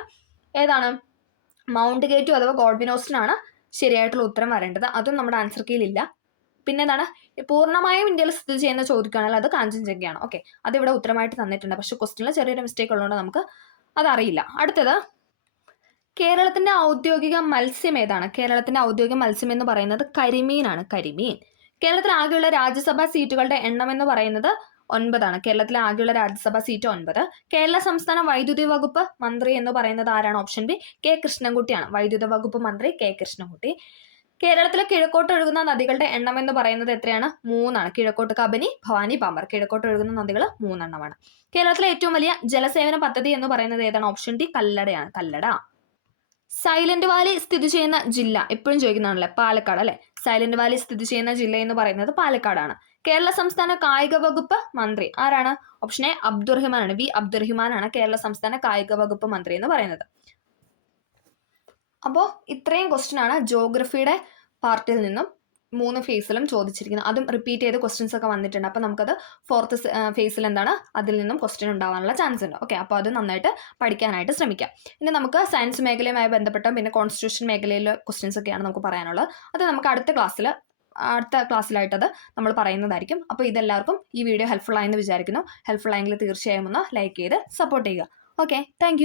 ഏതാണ്? മൗണ്ട് കേറ്റു അഥവാ ഗോഡ്വിനോസ്റ്റിനാണ് ശരിയായിട്ടുള്ള ഉത്തരം വരേണ്ടത്. അതും നമ്മുടെ ആൻസർ കീയിലില്ല. പിന്നെ എന്താണ്? പൂർണ്ണമായും ഇന്ത്യയിൽ സ്ഥിതി ചെയ്യുന്ന ചോദിക്കുകയാണെങ്കിൽ അത് കാഞ്ചൻജംഗയാണ്. ഓക്കെ, അതിവിടെ ഉത്തരമായിട്ട് തന്നിട്ടുണ്ട്, പക്ഷെ ക്വസ്റ്റ്യനിൽ ചെറിയൊരു മിസ്റ്റേക്ക് ഉള്ളതുകൊണ്ട് നമുക്ക് അതറിയില്ല. അടുത്തത് കേരളത്തിന്റെ ഔദ്യോഗിക മത്സ്യം ഏതാണ്? കേരളത്തിന്റെ ഔദ്യോഗിക മത്സ്യം എന്ന് പറയുന്നത് കരിമീനാണ്. കരിമീൻ. കേരളത്തിൽ ആകെയുള്ള രാജ്യസഭാ സീറ്റുകളുടെ എണ്ണം എന്ന് പറയുന്നത് 9 ആണ്. കേരളത്തിലെ ആകെയുള്ള രാജ്യസഭാ സീറ്റ് 9. കേരള സംസ്ഥാന വൈദ്യുതി വകുപ്പ് മന്ത്രി എന്ന് പറയുന്നത് ആരാണ്? ഓപ്ഷൻ ബി കെ കൃഷ്ണൻകുട്ടിയാണ്. വൈദ്യുത വകുപ്പ് മന്ത്രി കെ കൃഷ്ണൻകുട്ടി. കേരളത്തിലെ കിഴക്കോട്ട് ഒഴുകുന്ന നദികളുടെ എണ്ണം എന്ന് പറയുന്നത് എത്രയാണ്? 3 ആണ്. കിഴക്കോട്ട് കബനി, ഭവാനി, പാമ്പർ. കിഴക്കോട്ട് ഒഴുകുന്ന നദികൾ 3 എണ്ണമാണ്. കേരളത്തിലെ ഏറ്റവും വലിയ ജലസേവന പദ്ധതി എന്ന് പറയുന്നത് ഏതാണ്? ഓപ്ഷൻ ഡി കല്ലടയാണ്. കല്ലട. സൈലന്റ് വാലി സ്ഥിതി ചെയ്യുന്ന ജില്ല എപ്പോഴും ചോദിക്കുന്നതാണല്ലേ, പാലക്കാട് അല്ലെ. സൈലന്റ് വാലി സ്ഥിതി ചെയ്യുന്ന ജില്ല എന്ന് പറയുന്നത് പാലക്കാടാണ്. കേരള സംസ്ഥാന കായിക വകുപ്പ് മന്ത്രി ആരാണ്? ഓപ്ഷൻ എ അബ്ദുറഹിമാനാണ്. വി അബ്ദുറഹിമാനാണ് കേരള സംസ്ഥാന കായിക വകുപ്പ് മന്ത്രി എന്ന് പറയുന്നത്. അപ്പോൾ ഇത്രയും ക്വസ്റ്റ്യൻ ആണ് ജോഗ്രഫിയുടെ പാർട്ടിൽ നിന്നും 3 ഫേസിലും ചോദിച്ചിരിക്കുന്നത്. അതും റിപ്പീറ്റ് ചെയ്ത് ക്വസ്റ്റ്യൻസ് ഒക്കെ വന്നിട്ടുണ്ട്. അപ്പോൾ നമുക്കത് 4th ഫേസിൽ എന്താണ് അതിൽ നിന്നും ക്വസ്റ്റ്യൻ ഉണ്ടാവാനുള്ള ചാൻസ് ഉണ്ട്. ഓക്കെ, അപ്പോൾ അത് നന്നായിട്ട് പഠിക്കാനായിട്ട് ശ്രമിക്കാം. ഇനി നമുക്ക് സയൻസ് മേഖലയുമായി ബന്ധപ്പെട്ട പിന്നെ കോൺസ്റ്റിറ്റ്യൂഷൻ മേഖലയിലെ ക്വസ്റ്റ്യൻസ് ഒക്കെയാണ് നമുക്ക് പറയാനുള്ളത്. അത് നമുക്ക് അടുത്ത ക്ലാസ്സിലായിട്ടത് നമ്മൾ പറയുന്നതായിരിക്കും. അപ്പോൾ ഇതെല്ലാവർക്കും ഈ വീഡിയോ ഹെൽപ്ഫുൾ ആയെന്ന് വിചാരിക്കുന്നു. ഹെൽപ്ഫുൾ ആയെങ്കിൽ തീർച്ചയായും ഒന്ന് ലൈക്ക് ചെയ്ത് സപ്പോർട്ട് ചെയ്യുക. Okay, thank